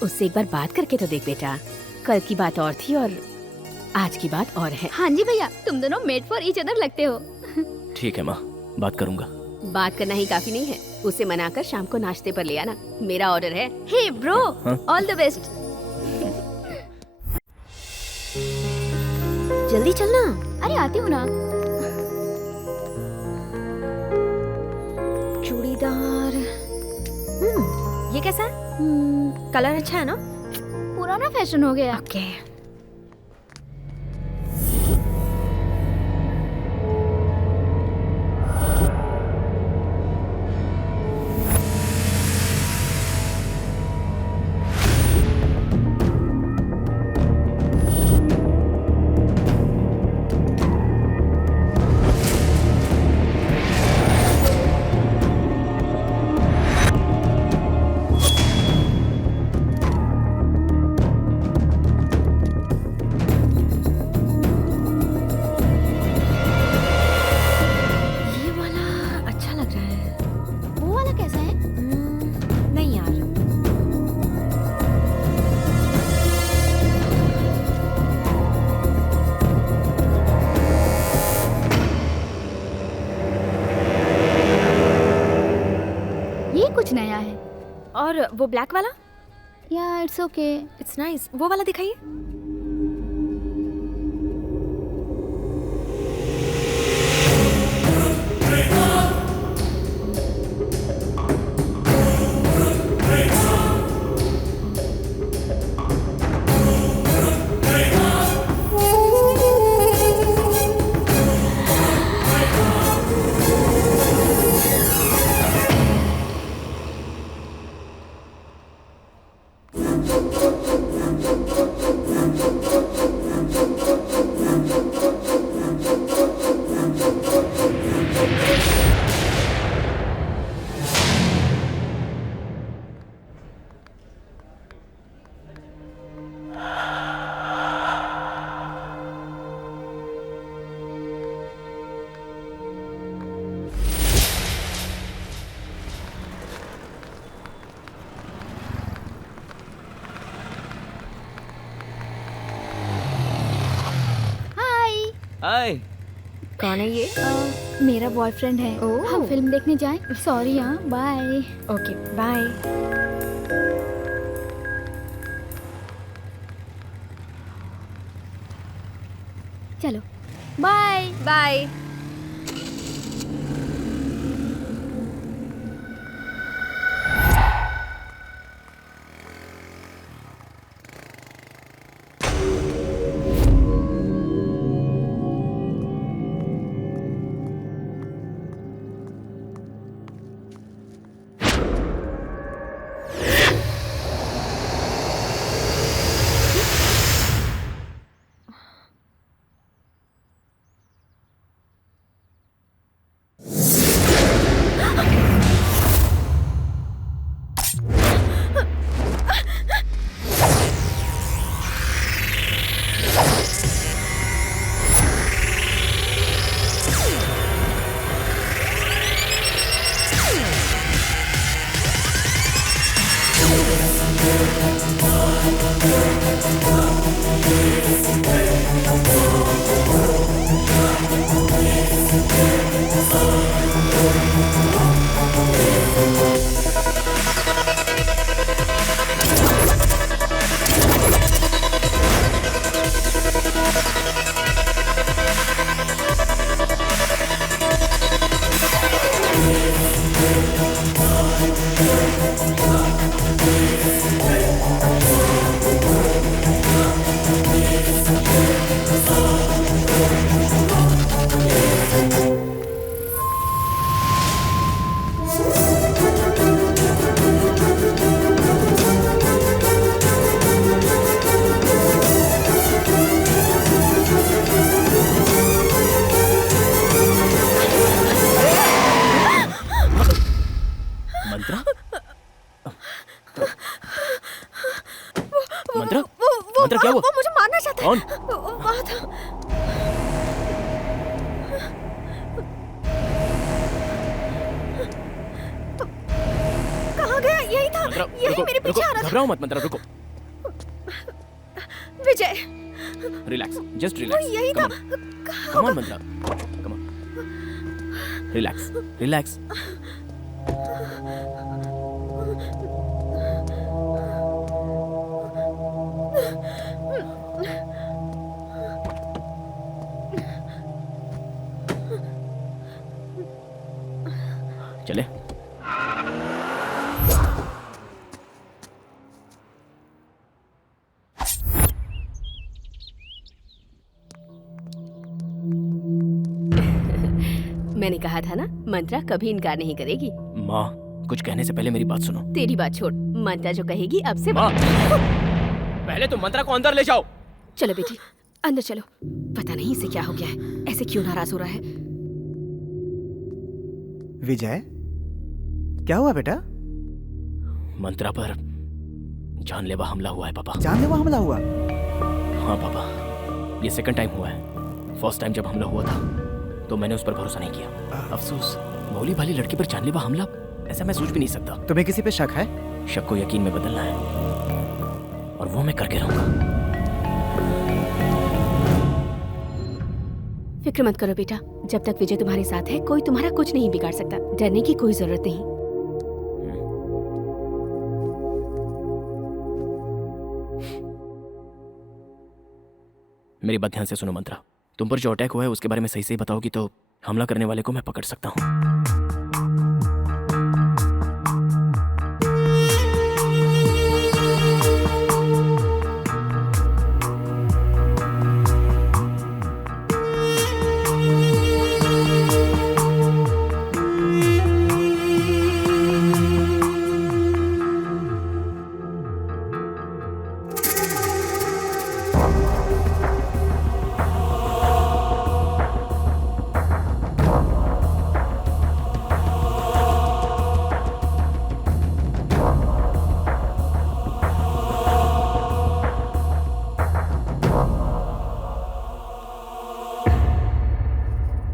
उससे एक बार बात करके तो देख बेटा। कल की बात और थी और आज की बात और है। हाँ जी भैया, तुम दोनों मेड फॉर ईच अदर लगते हो। ठीक है माँ, बात करूंगा। बात करना ही काफी नहीं है, उसे मनाकर शाम को नाश्ते पर ले आना, मेरा ऑर्डर है। Hey bro, all the best. जल्दी चलना। अरे आती हूँ ना। चूड़ीदार। ये कैसा है? कलर अच्छा है ना? पुराना फैशन हो गया। ओके। कुछ नया है। और वो ब्लैक वाला? या इट्स ओके। It's nice. वो वाला दिखाइए। हाय। कौन है ये? मेरा बॉयफ्रेंड है। हम फिल्म देखने जाएं? सॉरी हाँ, बाय। Okay bye. चलो बाय बाय। मंत्रा क्या हुआ? वो मुझे मारना चाहता है। कौन? वहाँ था। कहाँ गया? यही था। यही मेरे पीछे आ रहा था। घबराओ मत मंत्रा, रुको। विजय, रिलैक्स, जस्ट रिलैक्स। वो यही था। Come on Mantra, come on. Relax, relax. चले। मैंने कहा था ना, मंत्रा कभी इनकार नहीं करेगी। माँ, कुछ कहने से पहले मेरी बात सुनो। तेरी बात छोड़, मंत्रा जो कहेगी अब से। माँ, पहले तो मंत्रा को अंदर ले जाओ। चलो बेटी, अंदर चलो। पता नहीं इसे क्या हो गया है, ऐसे क्यों नाराज हो रहा है। विजय, क्या हुआ बेटा? मंत्रा पर जानलेवा हमला हुआ है पापा। जानलेवा हमला हुआ? हाँ पापा, ये सेकंड टाइम हुआ है। फर्स्ट टाइम जब हमला हुआ था तो मैंने उस पर भरोसा नहीं किया। अफसोस, भोली भाली लड़की पर जानलेवा हमला, ऐसा मैं सोच भी नहीं सकता। तुम्हें किसी पे शक है? शक को यकीन में बदलना है और वो मैं करके रहूंगा। फिक्र मत करो बेटा, जब तक विजय तुम्हारे साथ है कोई तुम्हारा कुछ नहीं बिगाड़ सकता। डरने की कोई जरूरत नहीं। मेरी बात ध्यान से सुनो मंत्रा। तुम पर जो अटैक हुआ है उसके बारे में सही सही बताओगी तो हमला करने वाले को मैं पकड़ सकता हूँ।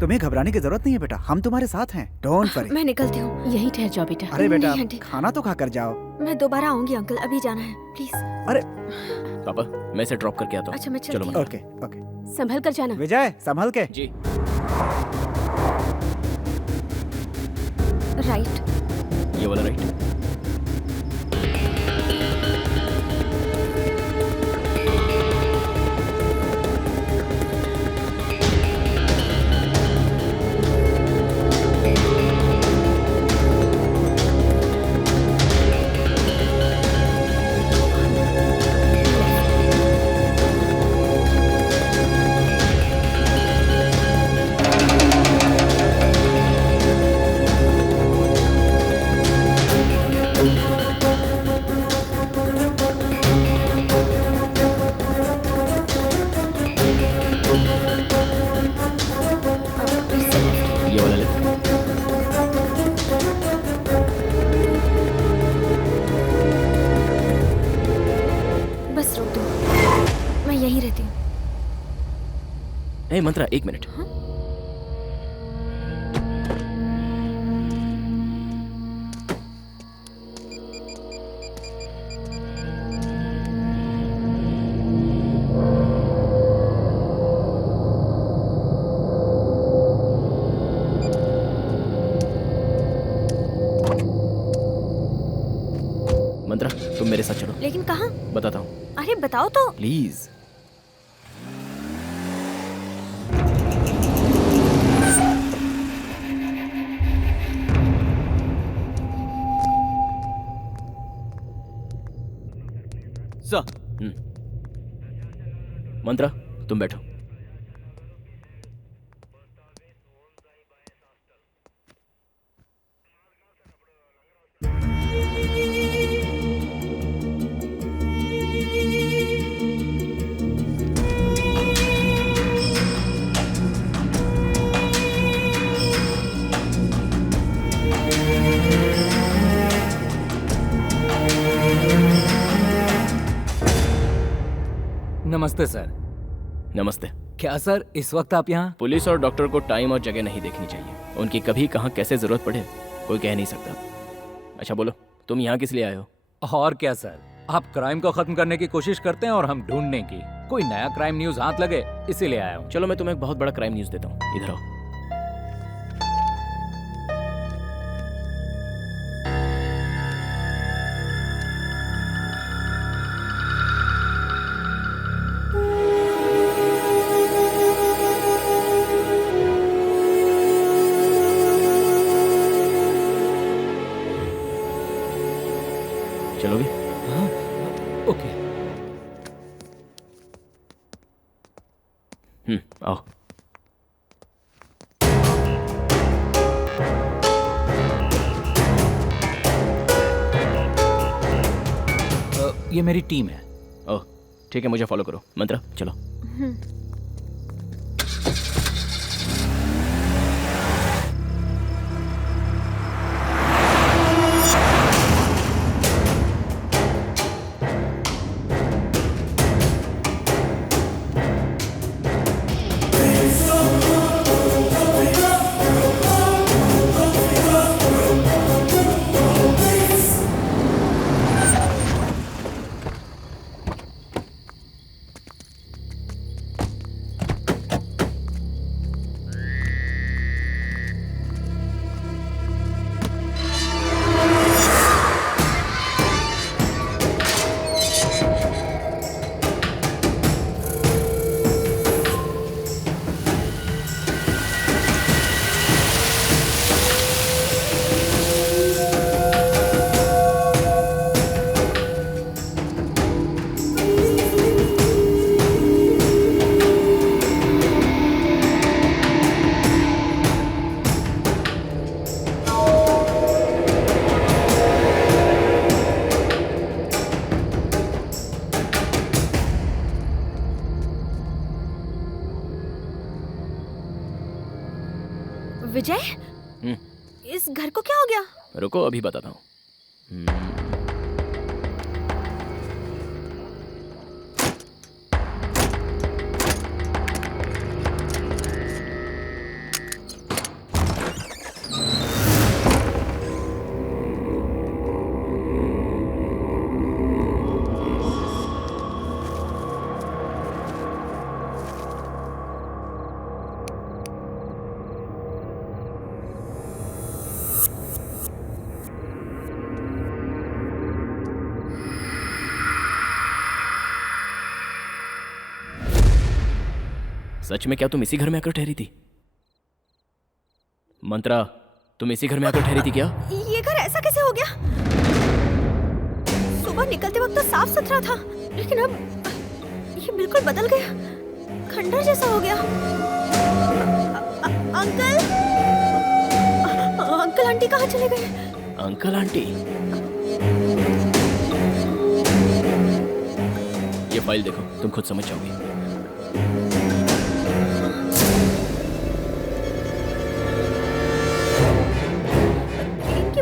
तुम्हें घबराने की जरूरत नहीं है बेटा, हम तुम्हारे साथ हैं। Don't worry. मैं निकलती हूँ। यहीं ठहर जाओ बेटा। अरे बेटा नहीं, आंटी। खाना तो खा कर जाओ। मैं दोबारा आऊंगी अंकल, अभी जाना है प्लीज। अरे पापा मैं इसे ड्रॉप करके आता हूँ। अच्छा मैं चलो चलती हूँ। Okay okay. संभल कर जाना। विजय संभल के। जी। राइट। ये वाला राइट। ये वाला लेफ्ट। बस रोक दो, मैं यहीं रहती हूँ। ए मंत्रा एक मिनट। मंत्रा तुम मेरे साथ चलो। लेकिन कहाँ? बताता हूँ अरे बताओ तो। प्लीज। सर। मंत्रा तुम बैठो। नमस्ते सर। नमस्ते। क्या सर इस वक्त आप यहाँ? पुलिस और डॉक्टर को टाइम और जगह नहीं देखनी चाहिए। उनकी कभी कहाँ कैसे जरूरत पड़े कोई कह नहीं सकता। अच्छा बोलो तुम यहाँ किस लिए आए हो? और क्या सर, आप क्राइम को खत्म करने की कोशिश करते हैं और हम ढूंढने की। कोई नया क्राइम न्यूज हाथ लगे इसीलिए आया हूँ। चलो मैं तुम्हें एक बहुत बड़ा क्राइम न्यूज देता हूँ, इधर आओ। चलोगे? हाँ, ओके। आओ। ये मेरी टीम है। ओह ठीक है, मुझे फॉलो करो। मंत्रा चलो। विजय, इस घर को क्या हो गया? रुको अभी बताता हूँ। सच में क्या तुम इसी घर में आकर ठहरी थी? मंत्रा, तुम इसी घर में आकर ठहरी थी क्या? ये घर ऐसा कैसे हो गया? सुबह निकलते वक्त तो साफ सुथरा था, लेकिन अब ये बिल्कुल बदल गया, खंडर जैसा हो गया। अंकल, अंकल आंटी कहाँ चले गए? Uncle aunty? ये फाइल देखो, तुम खुद समझ जाओगी।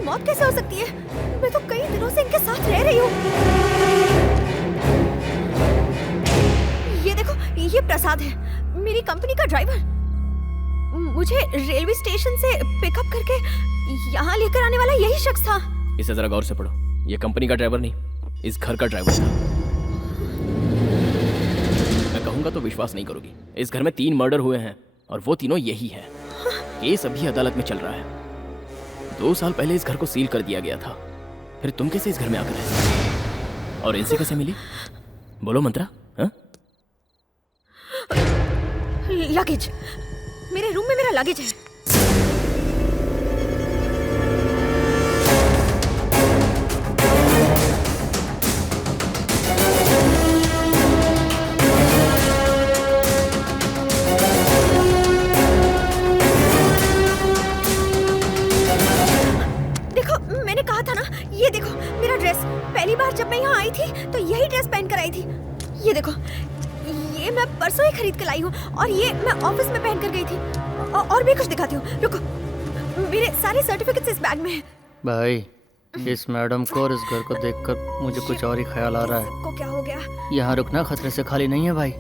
मौत कैसे हो सकती है? मैं तो कई दिनों से इनके साथ रह रही हूँ। ये देखो, ये प्रसाद है, मेरी कंपनी का ड्राइवर। मुझे रेलवे स्टेशन से पिकअप करके यहाँ लेकर आने वाला यही शख्स था। इसे जरा गौर से पढ़ो। ये कंपनी का ड्राइवर नहीं, इस घर का ड्राइवर था। मैं कहूंगा तो विश्वास नहीं करोगी। इस घर में 3 मर्डर हुए हैं और वो तीनों यही है। केस अभी अदालत में चल रहा है। 2 साल पहले इस घर को सील कर दिया गया था। फिर तुम कैसे इस घर में आकर रह सकती? और इनसे कैसे मिली? बोलो मंत्रा। हाँ? लगेज, मेरे रूम में मेरा लगेज है। ये देखो मेरा ड्रेस, पहली बार जब मैं यहाँ आई थी तो यही ड्रेस पहन कर आई थी। ये देखो, ये मैं परसों ही खरीद कर लाई हूँ और ये मैं ऑफिस में पहन कर गई थी। और भी कुछ दिखाती हूँ, रुको। मेरे सारे सर्टिफिकेट्स इस बैग में हैं। भाई, इस मैडम को और इस घर को देखकर मुझे कुछ और ही ख्याल आ रहा है। को क्या हो गया? यहाँ रुकना खतरे से खाली नहीं है भाई।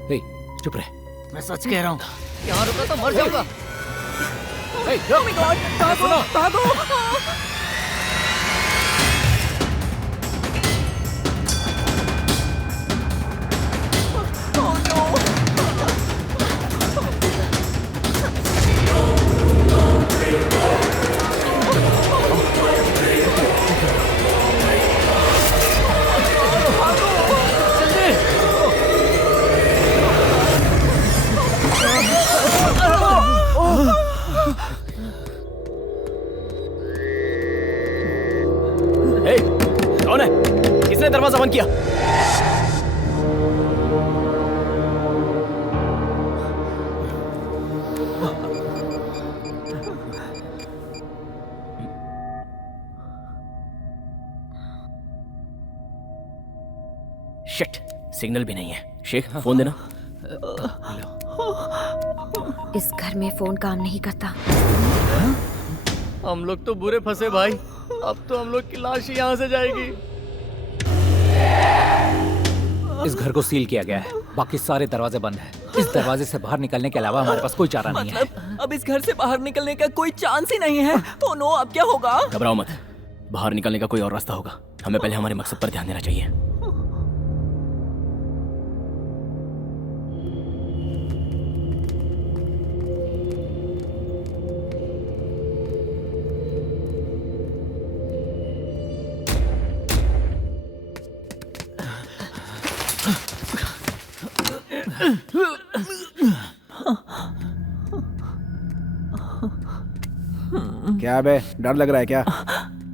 चुप रहे, मैं सच कह रहा हूँ। यहाँ रुका तो मर जाऊंगा। भागो! कौन है? किसने दरवाजा बंद किया? शिट, सिग्नल भी नहीं है। शेख, फोन देना। इस घर में फोन काम नहीं करता। हम लोग तो बुरे फंसे भाई। अब तो हम लोग की लाश ही यहाँ से जाएगी। इस घर को सील किया गया है, बाकी सारे दरवाजे बंद हैं। इस दरवाजे से बाहर निकलने के अलावा हमारे पास कोई चारा नहीं है। अब इस घर से बाहर निकलने का कोई चांस ही नहीं है। तो नो, अब क्या होगा? घबराओ मत, बाहर निकलने का कोई और रास्ता होगा। हमें पहले हमारे मकसद पर ध्यान देना चाहिए। क्या बे, डर लग रहा है क्या?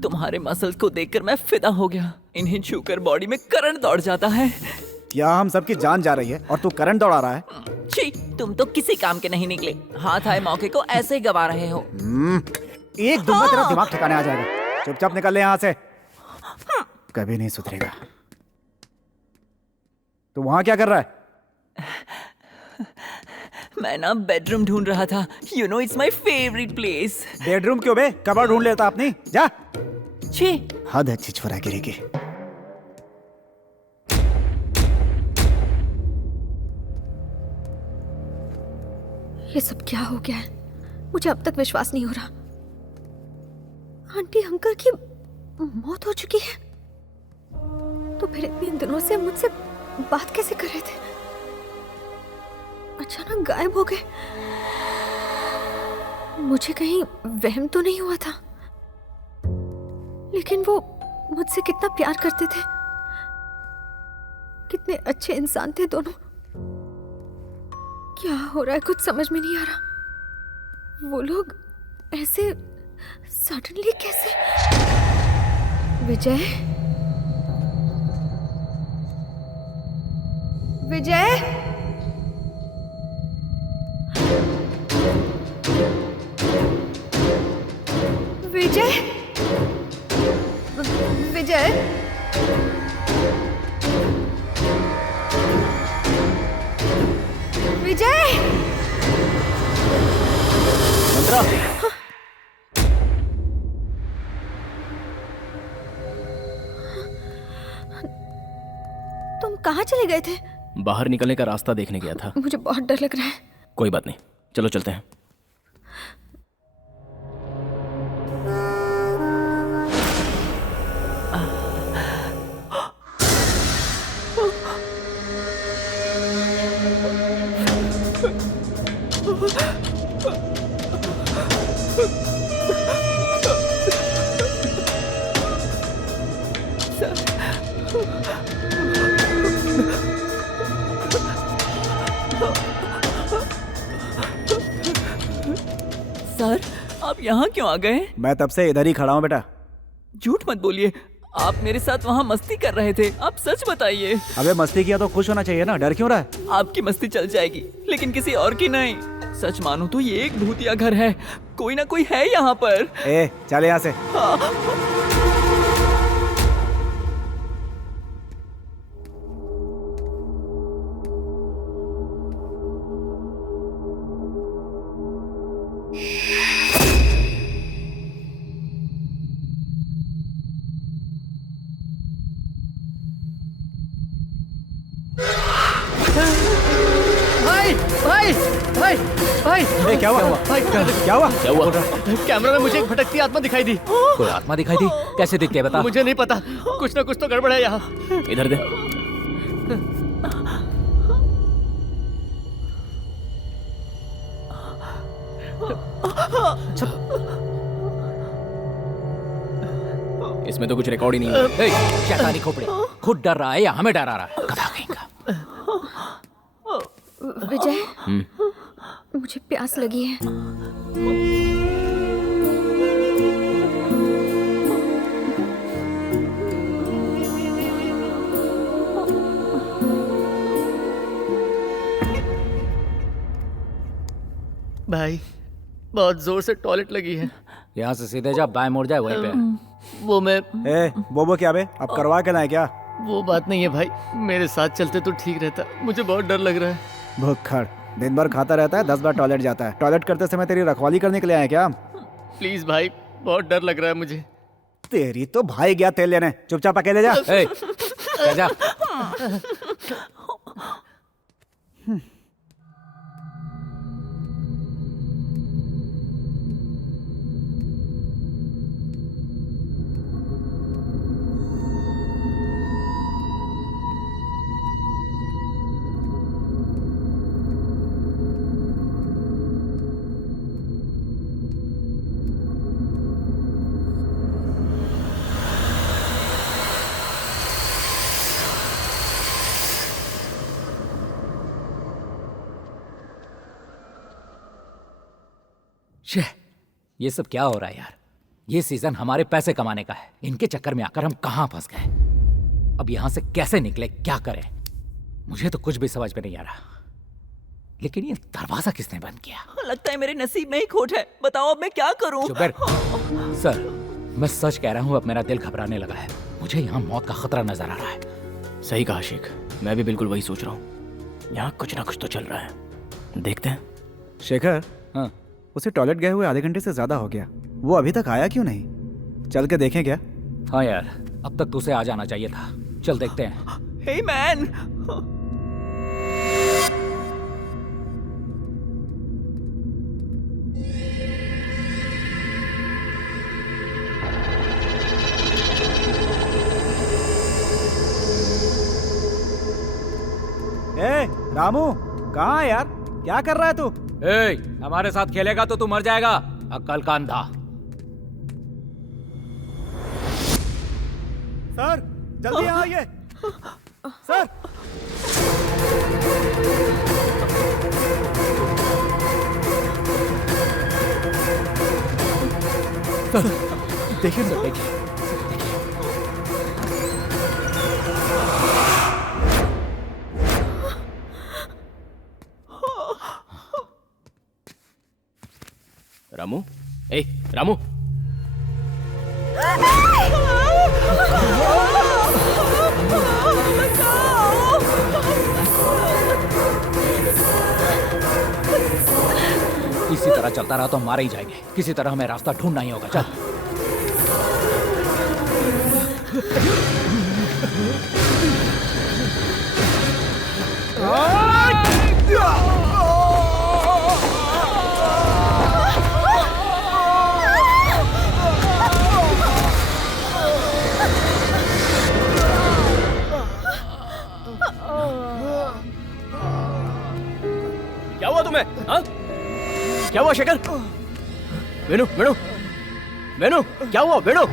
तुम्हारे मसल्स को देखकर मैं फिदा हो गया। इन्हें छूकर बॉडी में करंट दौड़ जाता है। क्या हम सबकी जान जा रही है और तू करंट दौड़ा रहा है? छी, तुम तो किसी काम के नहीं निकले। हाथ आए मौके को ऐसे ही गवा रहे हो। एक दूंगा तेरा दिमाग ठिकाने आ जाएगा। चुपचाप निकल ले यहाँ से, कभी नहीं सुधरेगा। तू वहां क्या कर रहा है? मैं ना बेडरूम ढूंढ रहा था. You know it's my favorite place. Bedroom क्यों बे? कबाड़ ढूंढ लेता अपनी. जा. छी. हद है छिछोरागिरी की. ये सब क्या हो गया है? मुझे अब तक विश्वास नहीं हो रहा. आंटी अंकल की मौत हो चुकी है, तो फिर इतने दिनों से मुझसे बात कैसे कर रहे थे? अचानक गायब हो गए. मुझे कहीं वहम तो नहीं हुआ था? लेकिन वो मुझसे कितना प्यार करते थे, कितने अच्छे इंसान थे दोनों. क्या हो रहा है कुछ समझ में नहीं आ रहा. वो लोग ऐसे सडनली कैसे? विजय, विजय, विजय, विजय, विजय. मंत्रा, तुम कहाँ चले गए थे? बाहर निकलने का रास्ता देखने गया था. मुझे बहुत डर लग रहा है. कोई बात नहीं, चलो चलते हैं. सर, आप यहाँ क्यों आ गए? मैं तब से इधर ही खड़ा हूँ बेटा. झूठ मत बोलिए. आप मेरे साथ वहाँ मस्ती कर रहे थे. आप सच बताइए. अबे मस्ती किया तो खुश होना चाहिए ना. डर क्यों रहा है? आपकी मस्ती चल जाएगी, लेकिन किसी और की नहीं. सच मानो तो ये एक भूतिया घर है. कोई ना कोई है यहाँ पर. ए, चल यहाँ से. भाई क्या हुआ? भाई क्या हुआ? क्या हुआ? कैमरा में मुझे एक भटकती आत्मा दिखाई दी. कोई आत्मा दिखाई दी? कैसे दिखती है बता. मुझे नहीं पता, कुछ ना कुछ तो गड़बड़ है यहाँ. इधर दे. इसमें तो कुछ रिकॉर्ड ही नहीं है. शैतानी खोपड़ी, खुद डर रहा है या हमें डरा रहा है? गधा कहीं का. विजय, मुझे प्यास लगी है. भाई बहुत जोर से टॉयलेट लगी है. यहाँ से सीधे जा, बाएं मुड़ जाए वहीं पे. वो मैं वो क्या बे? अब करवा के लाए क्या? वो बात नहीं है भाई, मेरे साथ चलते तो ठीक रहता. मुझे बहुत डर लग रहा है. भुक्खड़, दिन भर खाता रहता है, 10 बार टॉयलेट जाता है. टॉयलेट करते समय तेरी रखवाली करने के लिए आया क्या? प्लीज भाई, बहुत डर लग रहा है मुझे. तेरी तो भाई गया तेल लेने. चुपचाप अकेले जा. जा. ये सब क्या हो रहा है यार? ये सीजन हमारे पैसे कमाने का है. इनके चक्कर में आकर हम कहां फंस गए. अब यहां से कैसे निकले, क्या करें? मुझे तो कुछ भी समझ में नहीं आ रहा. लेकिन ये दरवाजा किसने बंद किया? लगता है मेरे नसीब में ही खोट है. बताओ अब मैं क्या करूं? चुप बैठ. सर, मैं सच कह रहा हूं, अब मेरा दिल घबराने लगा है. मुझे यहाँ मौत का खतरा नजर आ रहा है. सही कहा शेख, मैं भी बिल्कुल वही सोच रहा हूँ. यहाँ कुछ ना कुछ तो चल रहा है. देखते हैं. शेखर, हाँ। उसे टॉयलेट गए हुए आधे घंटे से ज्यादा हो गया। वो अभी तक आया क्यों नहीं? चल के देखें क्या? हाँ यार, अब तक तो उसे आ जाना चाहिए था। चल देखते हैं। Hey man! ए, रामू, कहाँ है यार? क्या कर रहा है तू? ए, हमारे साथ खेलेगा तो तू मर जाएगा, अक्कल का अंधा। सर, जल्दी आइए। सर, देखिए सर, देखिए। रामू, ए रामू, इसी तरह चलता रहा तो हम मारे ही जाएंगे। किसी तरह हमें रास्ता ढूंढना ही होगा। चल। क्या हुआ तुम्हें? हाँ? क्या हुआ शेखर? वेणु, वेणु, वेणु, क्या हुआ वेणु?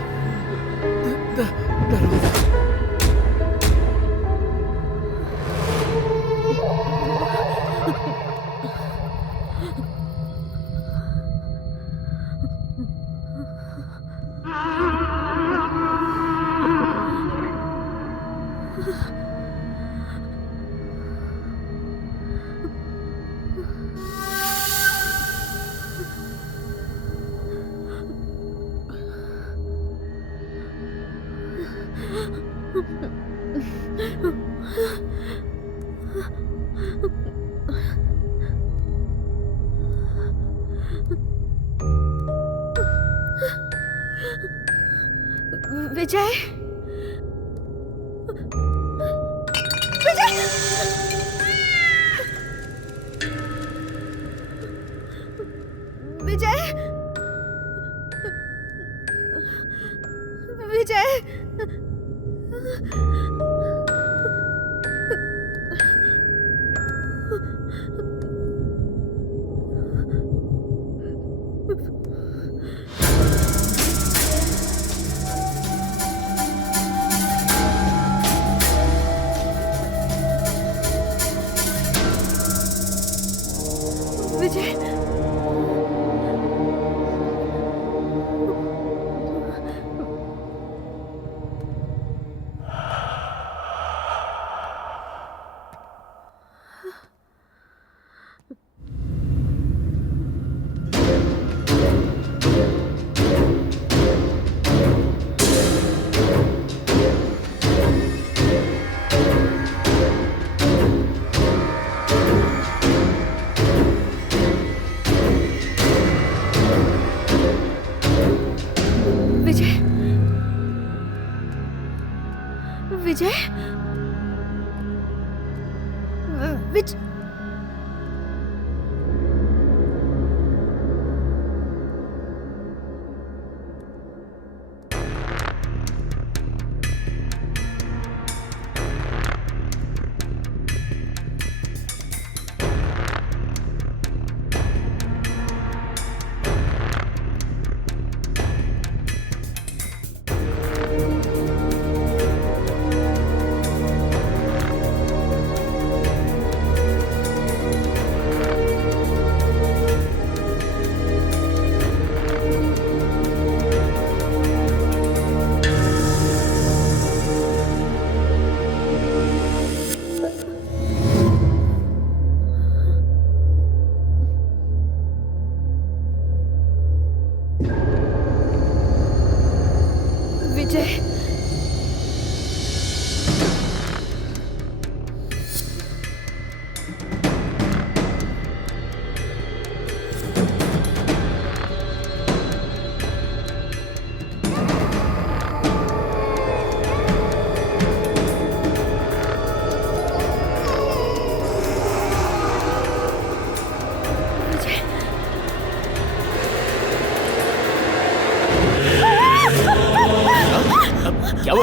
विजय, विजय, विजय, विजय, विजय, विजय,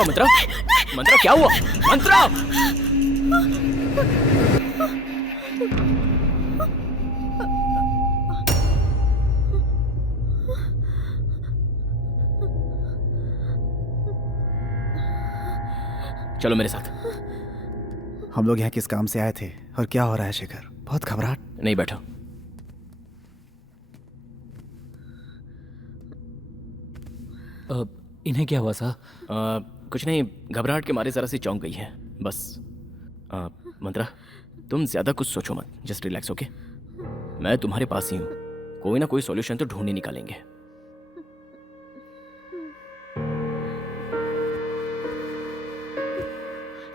हुआ मंत्रा? मंत्रा क्या हुआ? मंत्रा! चलो मेरे साथ। हम लोग यहाँ किस काम से आए थे और क्या हो रहा है शेखर? बहुत घबराहट। नहीं, बैठो। इन्हें क्या हुआ सर? कुछ नहीं, घबराहट के मारे जरा सी चौंक गई है बस। मंत्रा, तुम ज्यादा कुछ सोचो मत, जस्ट रिलैक्स। ओके, मैं तुम्हारे पास ही हूँ, कोई ना कोई सॉल्यूशन तो ढूंढ ही निकालेंगे।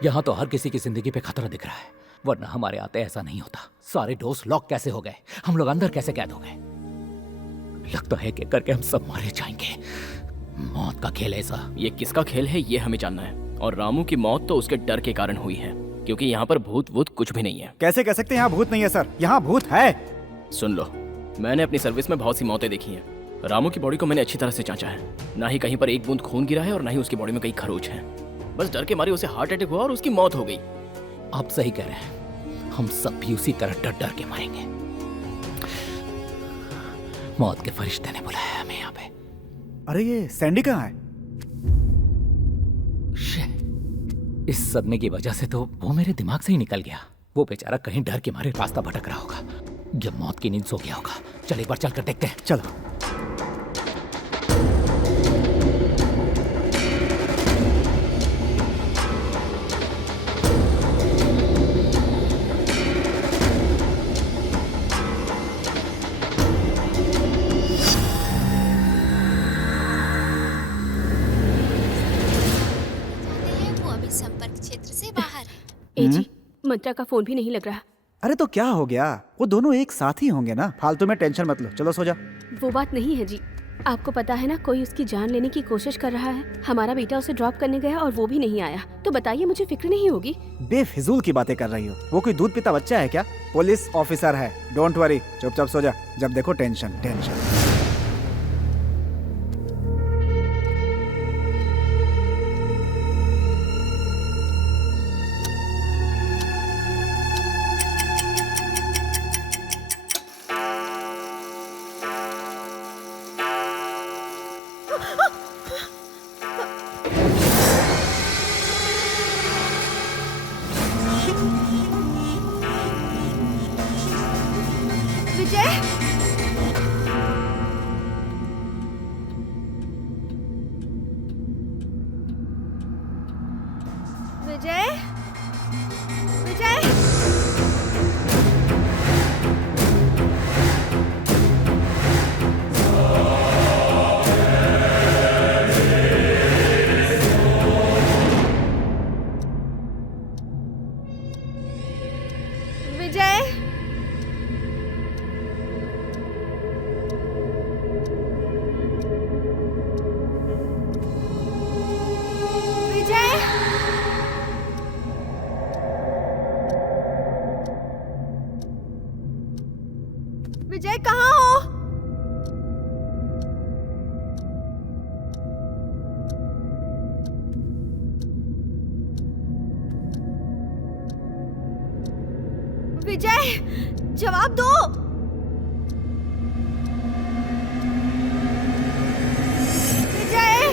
यहाँ तो हर किसी की जिंदगी पे खतरा दिख रहा है, वरना हमारे आते ऐसा नहीं होता। सारे डोर्स लॉक कैसे हो गए? हम लोग अंदर कैसे कैद हो गए? लगता है कि करके हम सब मारे जाएंगे। मौत का खेल ऐसा। ये किसका खेल है ये हमें जानना है, और रामू की मौत तो उसके डर के कारण हुई है, क्योंकि यहाँ पर भूत वूत कुछ भी नहीं है। कैसे कह सकते हैं यहाँ भूत नहीं है सर? यहाँ भूत है। सुन लो, मैंने अपनी सर्विस में बहुत सी मौतें देखी हैं। रामू की बॉडी को मैंने अच्छी तरह से जांचा है, ना ही कहीं पर एक बूंद खून गिरा है और ना ही उसकी बॉडी में कई खरोच हैं। बस डर के मारे उसे हार्ट अटैक हुआ और उसकी मौत हो गई। आप सही कह रहे हैं, हम सब भी उसी तरह डर डर के मरेंगे। मौत के फरिश्ते ने बुलाया हमें यहाँ पे। अरे ये सैंडी कहाँ है? इस सदमे की वजह से तो वो मेरे दिमाग से ही निकल गया। वो बेचारा कहीं डर के मारे रास्ता भटक रहा होगा या मौत की नींद सो गया होगा। चल एक बार चल कर देखते हैं। चलो। जी, मंत्रा का फोन भी नहीं लग रहा। अरे तो क्या हो गया? वो दोनों एक साथ ही होंगे ना। फालतू में टेंशन मत लो, चलो सो जा। वो बात नहीं है जी, आपको पता है ना, कोई उसकी जान लेने की कोशिश कर रहा है। हमारा बेटा उसे ड्रॉप करने गया और वो भी नहीं आया, तो बताइए मुझे फिक्र नहीं होगी? बेफिजूल की बातें कर रही हो। वो कोई दूध पीता बच्चा है क्या? पुलिस ऑफिसर है। डोंट वरी, चुपचाप सो जा। जब देखो टेंशन टेंशन। विजय कहाँ हो? विजय, जवाब दो। विजय,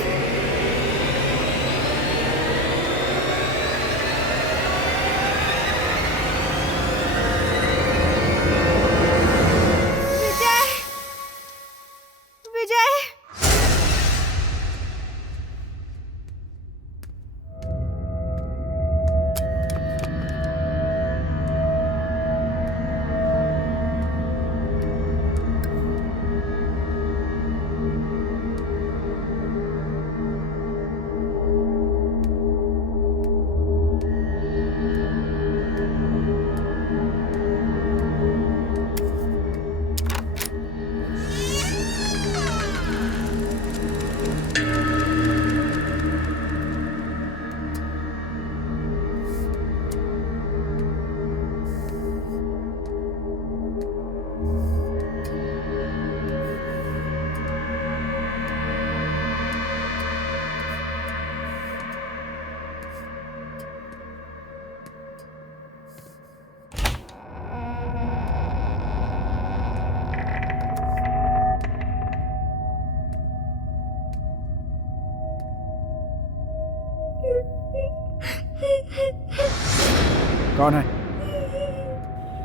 कौन है?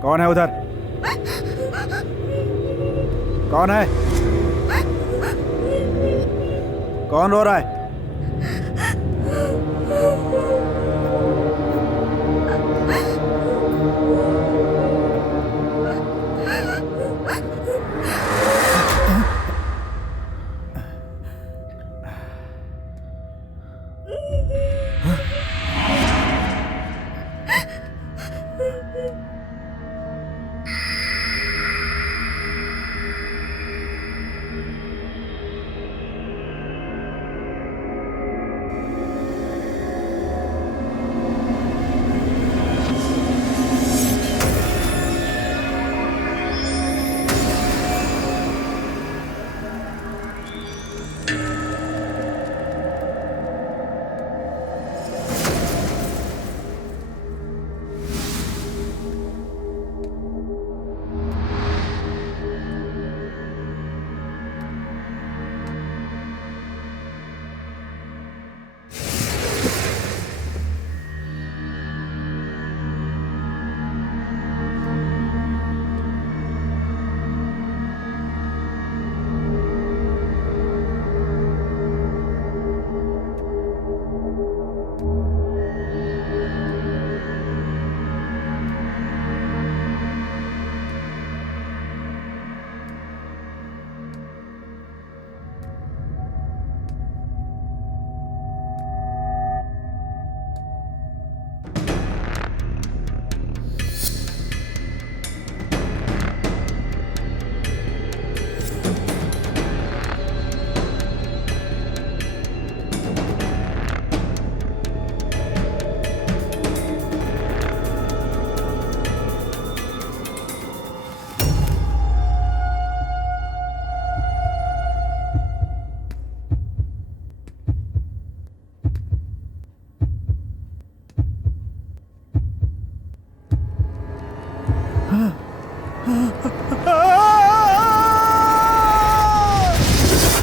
कौन है उधर? कौन है? कौन रो रहा है?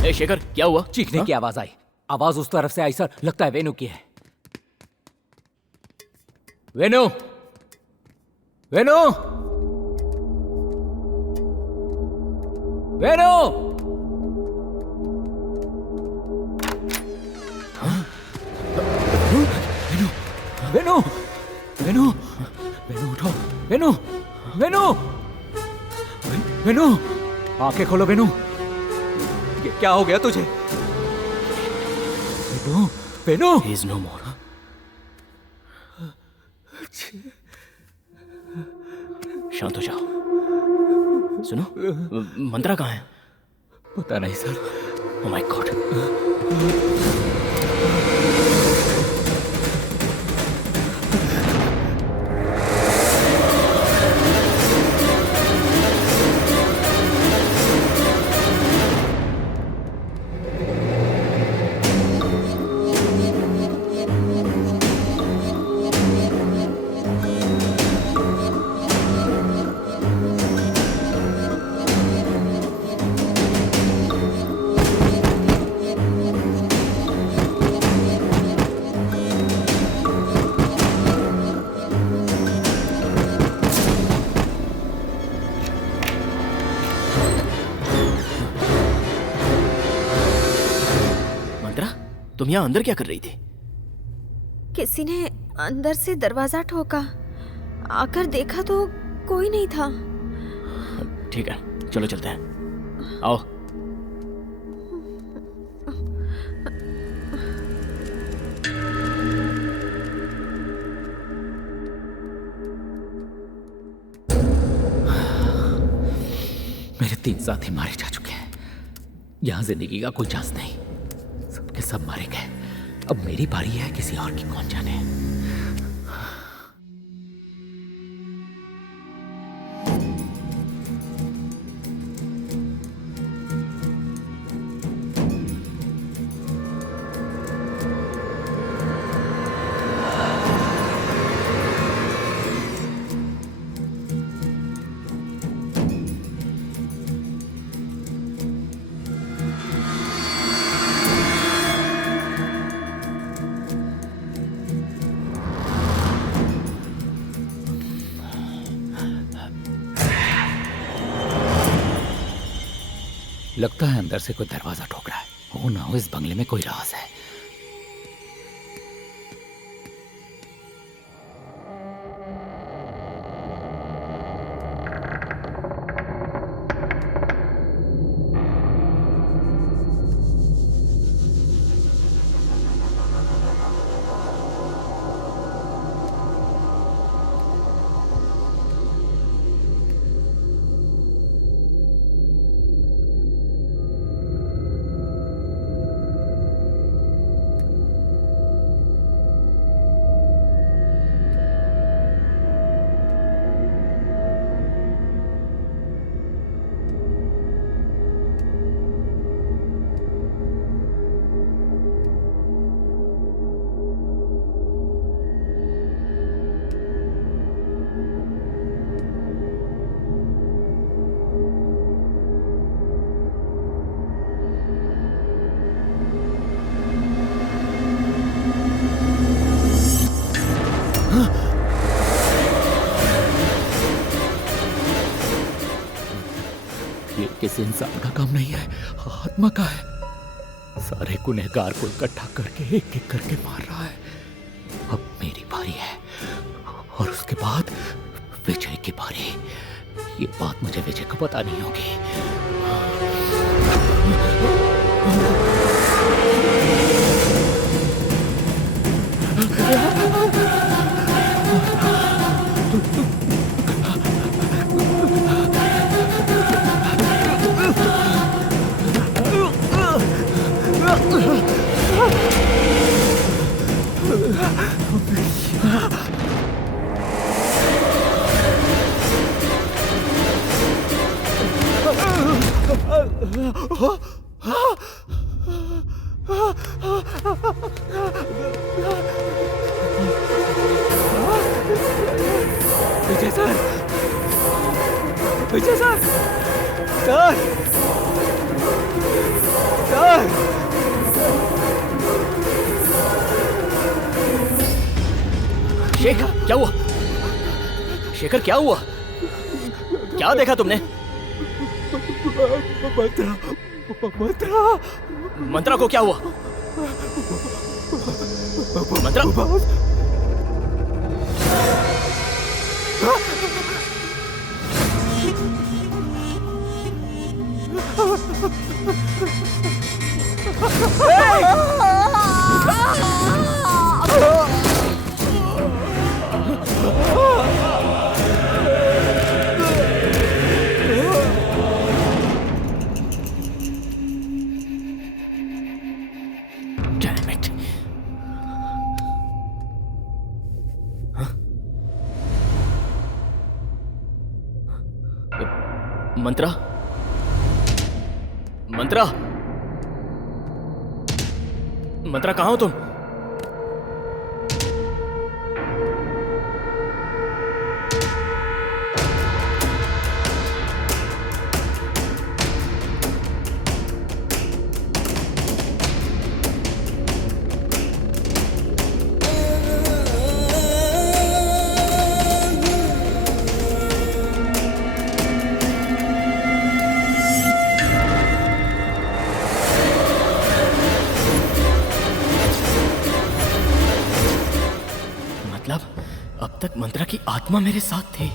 ए शेखर, क्या हुआ? चीखने की आवाज आई। आवाज उस तरफ से आई सर, लगता है वेनु की है। वेनु, वेनु, वेनु। वेनु, वेनु, वेनु उठो, वेनु, वेनु, वेनु, आंखें खोलो वेनु। क्या हो गया तुझे? Venu, Venu. He is no more. शांत हो जाओ। सुनो, मंत्रा कहाँ है? पता नहीं सर। Oh my God. तुम यहाँ अंदर क्या कर रही थी? किसी ने अंदर से दरवाजा ठोका। आकर देखा तो कोई नहीं था। ठीक है, चलो चलते हैं। आओ। मेरे 3 साथी मारे जा चुके हैं। यहाँ जिंदगी का कोई चांस नहीं। सबके सब मारे गए। अब मेरी बारी है, किसी और की कौन जाने। लगता है अंदर से कोई दरवाजा ठोक रहा है। हो ना हो इस बंगले में कोई राज है। ये किसी इंसान का काम नहीं है, आत्मा का है। सारे गुनहगार को इकट्ठा करके एक एक करके मार रहा है। अब मेरी बारी है और उसके बाद विजय की बारी। ये बात मुझे विजय को बतानी होगी। विजय सर, विजय सर, सर, सर। शेखर, क्या हुआ? शेखर, क्या हुआ? क्या देखा तुमने? मंत्रा, मंत्रा, मंत्रा को क्या हुआ? मंत्रा, Damn it. मंत्रा, मंत्रा, मंत्रा, कहाँ हो तुम? अब तक मंत्रा की आत्मा मेरे साथ थी।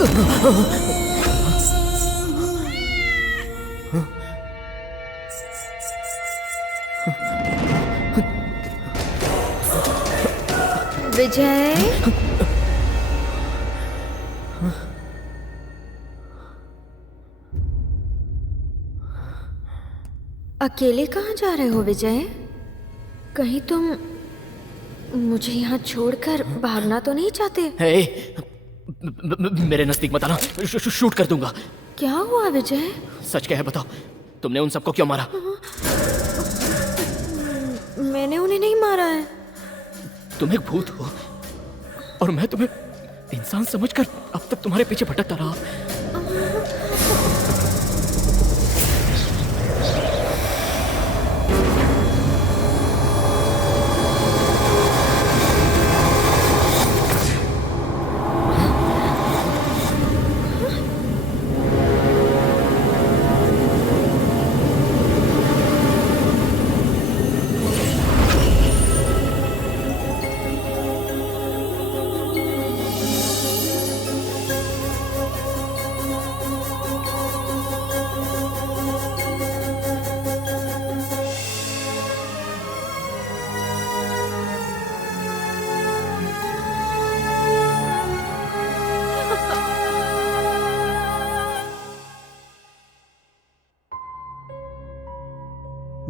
विजय, अकेले कहाँ जा रहे हो विजय? कहीं तुम मुझे यहाँ छोड़कर भागना तो नहीं चाहते? हे, मेरे नजदीक मत आना, शूट कर दूंगा। क्या हुआ विजय? सच क्या है बताओ, तुमने उन सबको क्यों मारा? मैंने उन्हें नहीं मारा है। तुम एक भूत हो और मैं तुम्हें इंसान समझकर अब तक तुम्हारे पीछे भटकता रहा।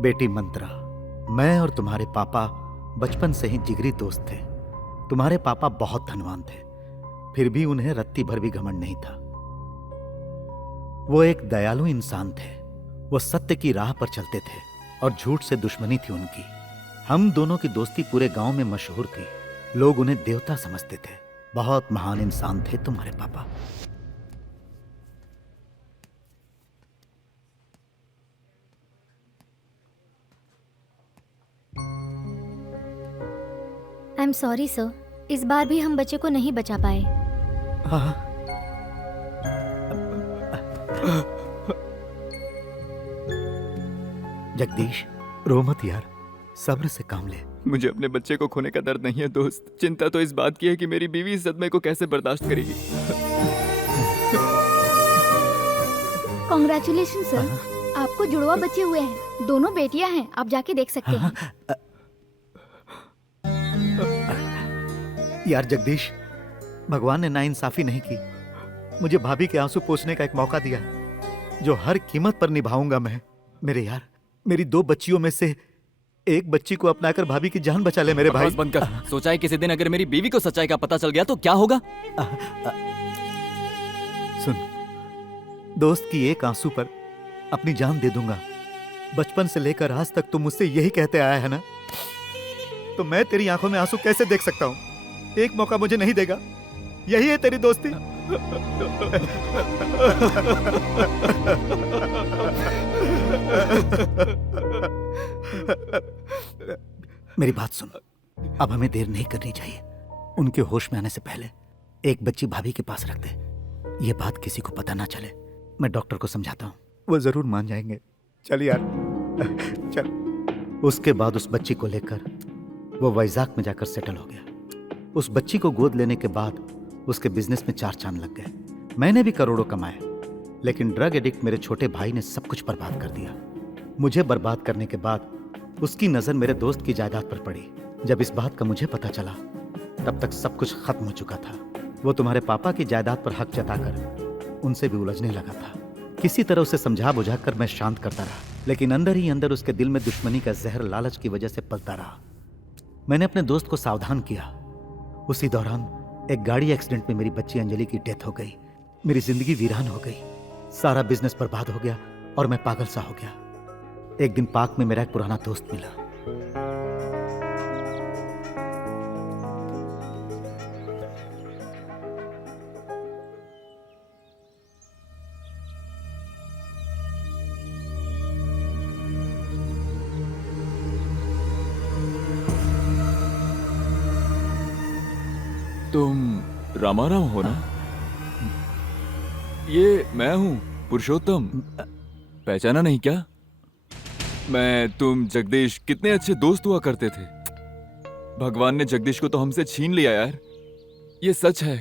बेटी मंत्रा, मैं और तुम्हारे पापा बचपन से ही जिगरी दोस्त थे। तुम्हारे पापा बहुत धनवान थे, फिर भी उन्हें रत्ती भर भी घमंड नहीं था। वो एक दयालु इंसान थे। वो सत्य की राह पर चलते थे और झूठ से दुश्मनी थी उनकी। हम दोनों की दोस्ती पूरे गांव में मशहूर थी। लोग उन्हें देवता समझते थे। बहुत महान इंसान थे तुम्हारे पापा। आई एम सॉरी सर, इस बार भी हम बच्चे को नहीं बचा पाए। हाँ। जगदीश, रो मत यार, सब्र से काम ले। मुझे अपने बच्चे को खोने का दर्द नहीं है दोस्त। चिंता तो इस बात की है कि मेरी बीवी इस सदमे को कैसे बर्दाश्त करेगी। कॉन्ग्रेचुलेशन सर, आपको जुड़वा बच्चे हुए हैं। दोनों बेटियां हैं, आप जाके देख सकते हैं। यार जगदीश, भगवान ने नाइंसाफी नहीं की। मुझे भाभी के आंसू पोंछने का एक मौका दिया है, जो हर कीमत पर निभाऊंगा मैं। मेरे यार, मेरी 2 बच्चियों में से एक बच्ची को अपनाकर भाभी की जान बचा ले मेरे भाई। बंद कर। सोचा है किसी दिन अगर मेरी बीवी को सच्चाई का पता चल गया तो क्या होगा? सुन, दोस्त की एक आंसू पर अपनी जान दे दूंगा। बचपन से लेकर आज तक तुम मुझसे यही कहते आया है ना, तो मैं तेरी आंखों में आंसू कैसे देख सकता हूँ? एक मौका मुझे नहीं देगा? यही है तेरी दोस्ती? मेरी बात सुन, अब हमें देर नहीं करनी चाहिए। उनके होश में आने से पहले एक बच्ची भाभी के पास रख दे। ये बात किसी को पता ना चले। मैं डॉक्टर को समझाता हूँ, वो जरूर मान जाएंगे। चल यार, चल। उसके बाद उस बच्ची को लेकर वो वैजाग में जाकर सेटल हो गया। उस बच्ची को गोद लेने के बाद उसके बिजनेस में 4 चांद लग गए। मैंने भी करोड़ों कमाए, लेकिन ड्रग एडिक्ट मेरे छोटे भाई ने सब कुछ बर्बाद कर दिया। मुझे बर्बाद करने के बाद उसकी नजर मेरे दोस्त की जायदाद पर पड़ी। जब इस बात का मुझे पता चला, तब तक सब कुछ खत्म हो चुका था। वो तुम्हारे पापा की जायदाद पर हक जताकर उनसे भी उलझने लगा था। किसी तरह उसे समझा बुझाकर मैं शांत करता रहा, लेकिन अंदर ही अंदर उसके दिल में दुश्मनी का जहर लालच की वजह से पलता रहा। मैंने अपने दोस्त को सावधान किया। उसी दौरान एक गाड़ी एक्सीडेंट में मेरी बच्ची अंजलि की डेथ हो गई। मेरी जिंदगी वीरान हो गई। सारा बिजनेस बर्बाद हो गया और मैं पागल सा हो गया। एक दिन पार्क में मेरा एक पुराना दोस्त मिला। तुम रामाराम हो ना? ये मैं हूँ पुरुषोत्तम। पहचाना नहीं क्या? मैं, तुम, जगदीश कितने अच्छे दोस्त हुआ करते थे। भगवान ने जगदीश को तो हमसे छीन लिया यार। ये सच है।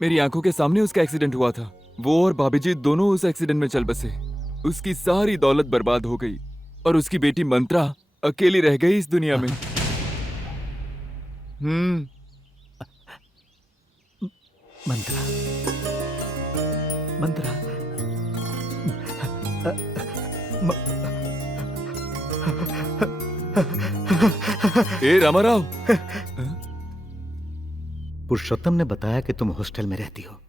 मेरी आंखों के सामने उसका एक्सीडेंट हुआ था। वो और भाभी जी दोनों उस एक्सीडेंट में चल बसे। उसकी सारी दौलत बर्बाद हो गई और उसकी बेटी मंत्रा अकेली रह गई इस दुनिया में। मंत्रा, मंत्रा, ए रामाराव, पुरुषोत्तम ने बताया कि तुम हॉस्टल में रहती हो।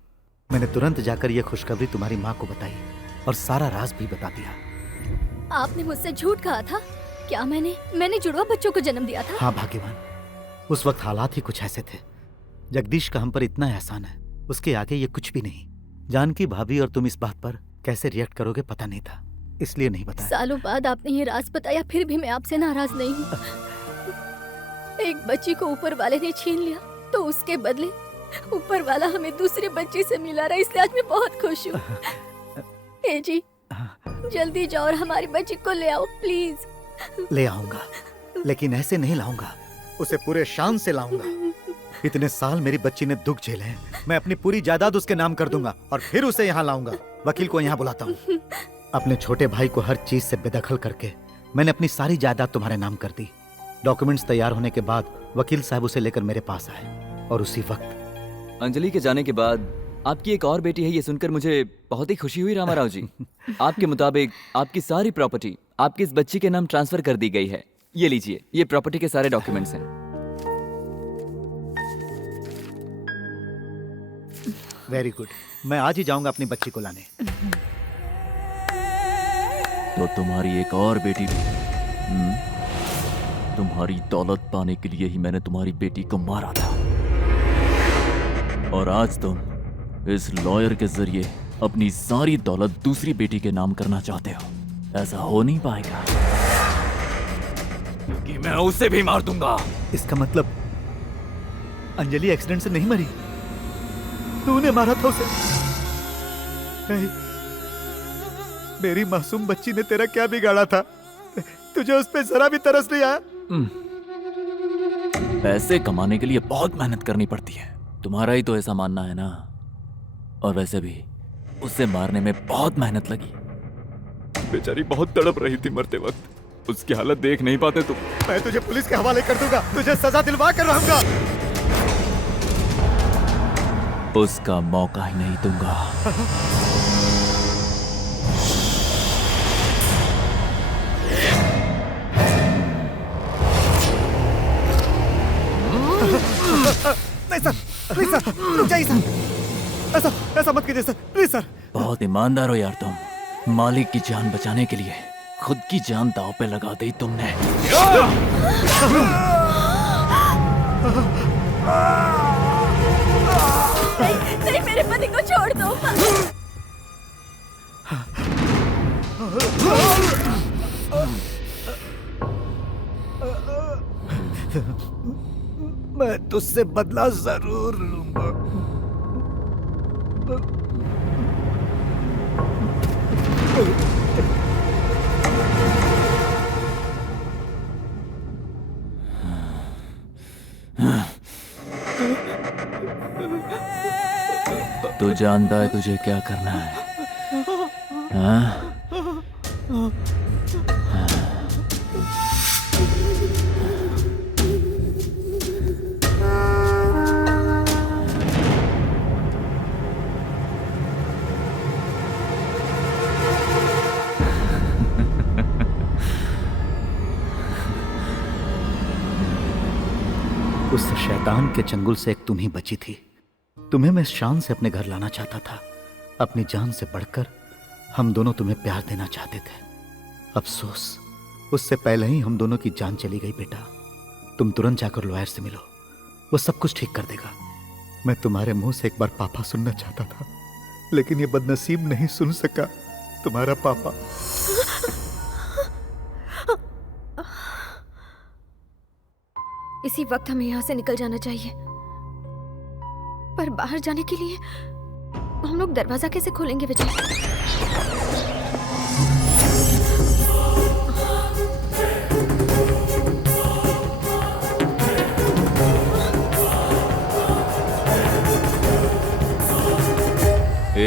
मैंने तुरंत जाकर यह खुशखबरी तुम्हारी माँ को बताई और सारा राज भी बता दिया। आपने मुझसे झूठ कहा था क्या? मैंने जुड़वा बच्चों को जन्म दिया था। हाँ भाग्यवान, उस वक्त हालात ही कुछ ऐसे थे। जगदीश का हम पर इतना एहसान है, उसके आगे ये कुछ भी नहीं। जानकी भाभी और तुम इस बात पर कैसे रिएक्ट करोगे पता नहीं था, इसलिए नहीं बताया। सालों बाद आपने ये राज बताया, फिर भी मैं आपसे नाराज नहीं हूँ। एक बच्ची को ऊपर वाले ने छीन लिया तो उसके बदले ऊपर वाला हमें दूसरे बच्चे से मिला रहा, इसलिए आज मैं बहुत खुश हूँ। ए जी, जल्दी जाओ और हमारी बच्ची को ले आओ प्लीज। ले आऊंगा, लेकिन ऐसे नहीं लाऊंगा, उसे पूरे शान से लाऊंगा। इतने साल मेरी बच्ची ने दुख झेले हैं, मैं अपनी पूरी जायदाद उसके नाम कर दूंगा और फिर उसे यहाँ लाऊंगा। वकील को यहाँ बुलाता हूँ। अपने छोटे भाई को हर चीज से बेदखल करके मैंने अपनी सारी जायदाद तुम्हारे नाम कर दी। डॉक्यूमेंट्स तैयार होने के बाद वकील साहब उसे लेकर मेरे पास आए और उसी वक्त अंजलि के जाने के बाद आपकी एक और बेटी है, ये सुनकर मुझे बहुत ही खुशी हुई रामाराव जी। आपके मुताबिक आपकी सारी प्रॉपर्टी आपकी इस बच्ची के नाम ट्रांसफर कर दी गई है। ये लीजिए, ये प्रॉपर्टी के सारे डॉक्यूमेंट्स हैं। वेरी गुड, मैं आज ही जाऊंगा अपनी बच्ची को लाने। तो तुम्हारी एक और बेटी भी। तुम्हारी दौलत पाने के लिए ही मैंने तुम्हारी बेटी को मारा था, और आज तुम इस लॉयर के जरिए अपनी सारी दौलत दूसरी बेटी के नाम करना चाहते हो। ऐसा हो नहीं पाएगा, क्योंकि मैं उसे भी मार दूंगा। इसका मतलब अंजलि एक्सीडेंट से नहीं मरी, तूने मारा था उसे। नहीं, मेरी मासूम बच्ची ने तेरा क्या बिगाड़ा था? तुझे उस पे जरा भी तरस नहीं आया? पैसे कमाने के लिए बहुत मेहनत करनी पड़ती है, तुम्हारा ही तो ऐसा मानना है ना। और वैसे भी उसे मारने में बहुत मेहनत लगी। बेचारी बहुत तड़प रही थी मरते वक्त, उसकी हालत देख नहीं पाते तुम। मैं तुझे पुलिस के हवाले कर दूंगा, तुझे सजा दिलवा कर रहूंगा। उसका मौका ही नहीं दूंगा। नहीं सर, प्लीज सर, रुक जाइए सर। ऐसा मत कीजिए सर, प्लीज सर। बहुत ईमानदार हो यार तुम। मालिक की जान बचाने के लिए खुद की जान दांव पे लगा दी तुमने। नहीं, मेरे पति को छोड़ दो। मैं तुझसे बदला जरूर लूंगा। तू जानता है तुझे क्या करना है? हाँ? उस शैतान के चंगुल से एक तुम ही बची थी। तुम्हें मैं शान से अपने घर लाना चाहता था। अपनी जान से बढ़कर हम दोनों तुम्हें प्यार देना चाहते थे। अफसोस, उससे पहले ही हम दोनों की जान चली गई बेटा। तुम तुरंत जाकर लॉयर से मिलो, वो सब कुछ ठीक कर देगा। मैं तुम्हारे मुंह से एक बार पापा सुनना चाहता था, लेकिन ये बदनसीब नहीं सुन सका। तुम्हारा पापा। इसी वक्त हमें यहाँ से निकल जाना चाहिए, पर बाहर जाने के लिए हम लोग दरवाजा कैसे खोलेंगे विजय?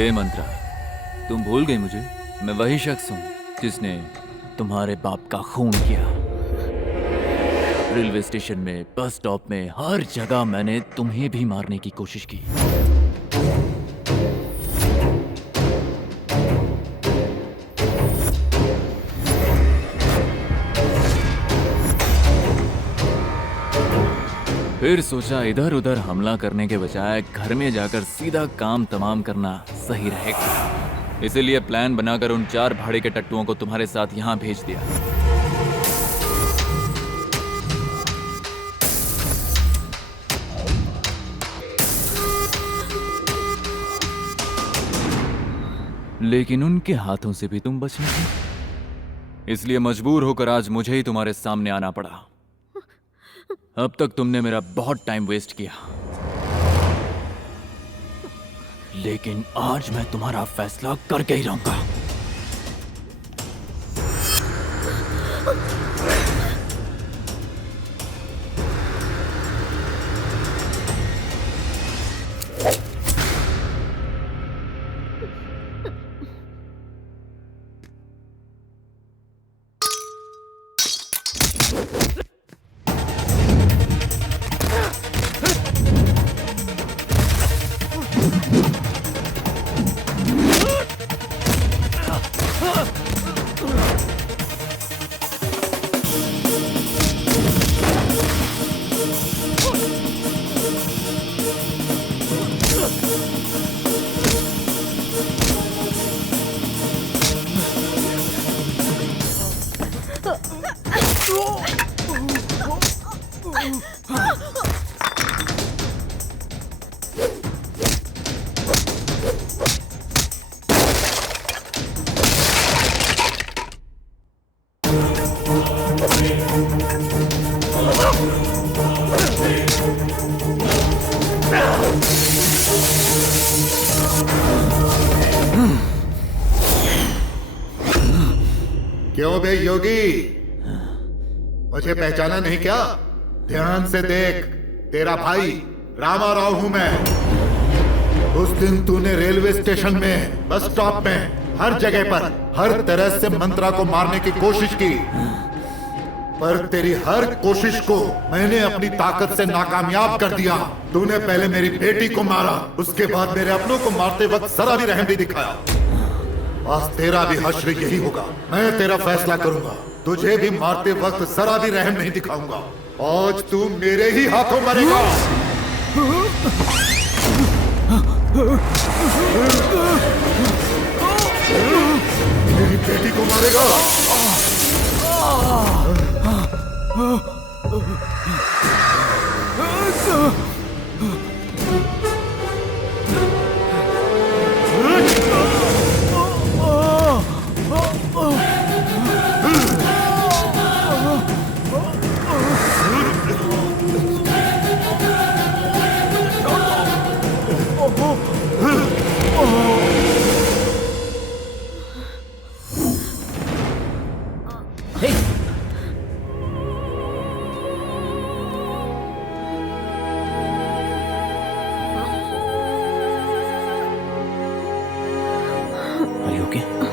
हे मंत्रा, तुम भूल गई मुझे? मैं वही शख्स हूँ जिसने तुम्हारे बाप का खून किया। रेलवे स्टेशन में, बस स्टॉप में, हर जगह मैंने तुम्हें भी मारने की कोशिश की। फिर सोचा इधर उधर हमला करने के बजाय घर में जाकर सीधा काम तमाम करना सही रहेगा। इसीलिए प्लान बनाकर उन 4 भाड़े के टट्टुओं को तुम्हारे साथ यहाँ भेज दिया। लेकिन उनके हाथों से भी तुम बच नहीं, इसलिए मजबूर होकर आज मुझे ही तुम्हारे सामने आना पड़ा। अब तक तुमने मेरा बहुत टाइम वेस्ट किया, लेकिन आज मैं तुम्हारा फैसला करके ही रहूंगा। क्यों बे योगी, मुझे पहचाना नहीं क्या? ध्यान से देख, तेरा भाई रामा राव हूं मैं। उस दिन तूने रेलवे स्टेशन में, बस स्टॉप में, हर जगह पर हर तरह से मंत्रा को मारने की कोशिश की, पर तेरी हर कोशिश को मैंने अपनी ताकत से नाकामयाब कर दिया। तूने पहले मेरी बेटी को मारा, उसके बाद मेरे अपनों को मारते वक्त जरा भी रहम नहीं दिखाया। आज तेरा भी हश्र यही होगा। मैं तेरा फैसला करूंगा, तुझे भी मारते वक्त जरा भी रहम नहीं दिखाऊंगा। आज तू मेरे ही हाथों मरेगा। मेरी बेटी को मारेगा। Are you okay?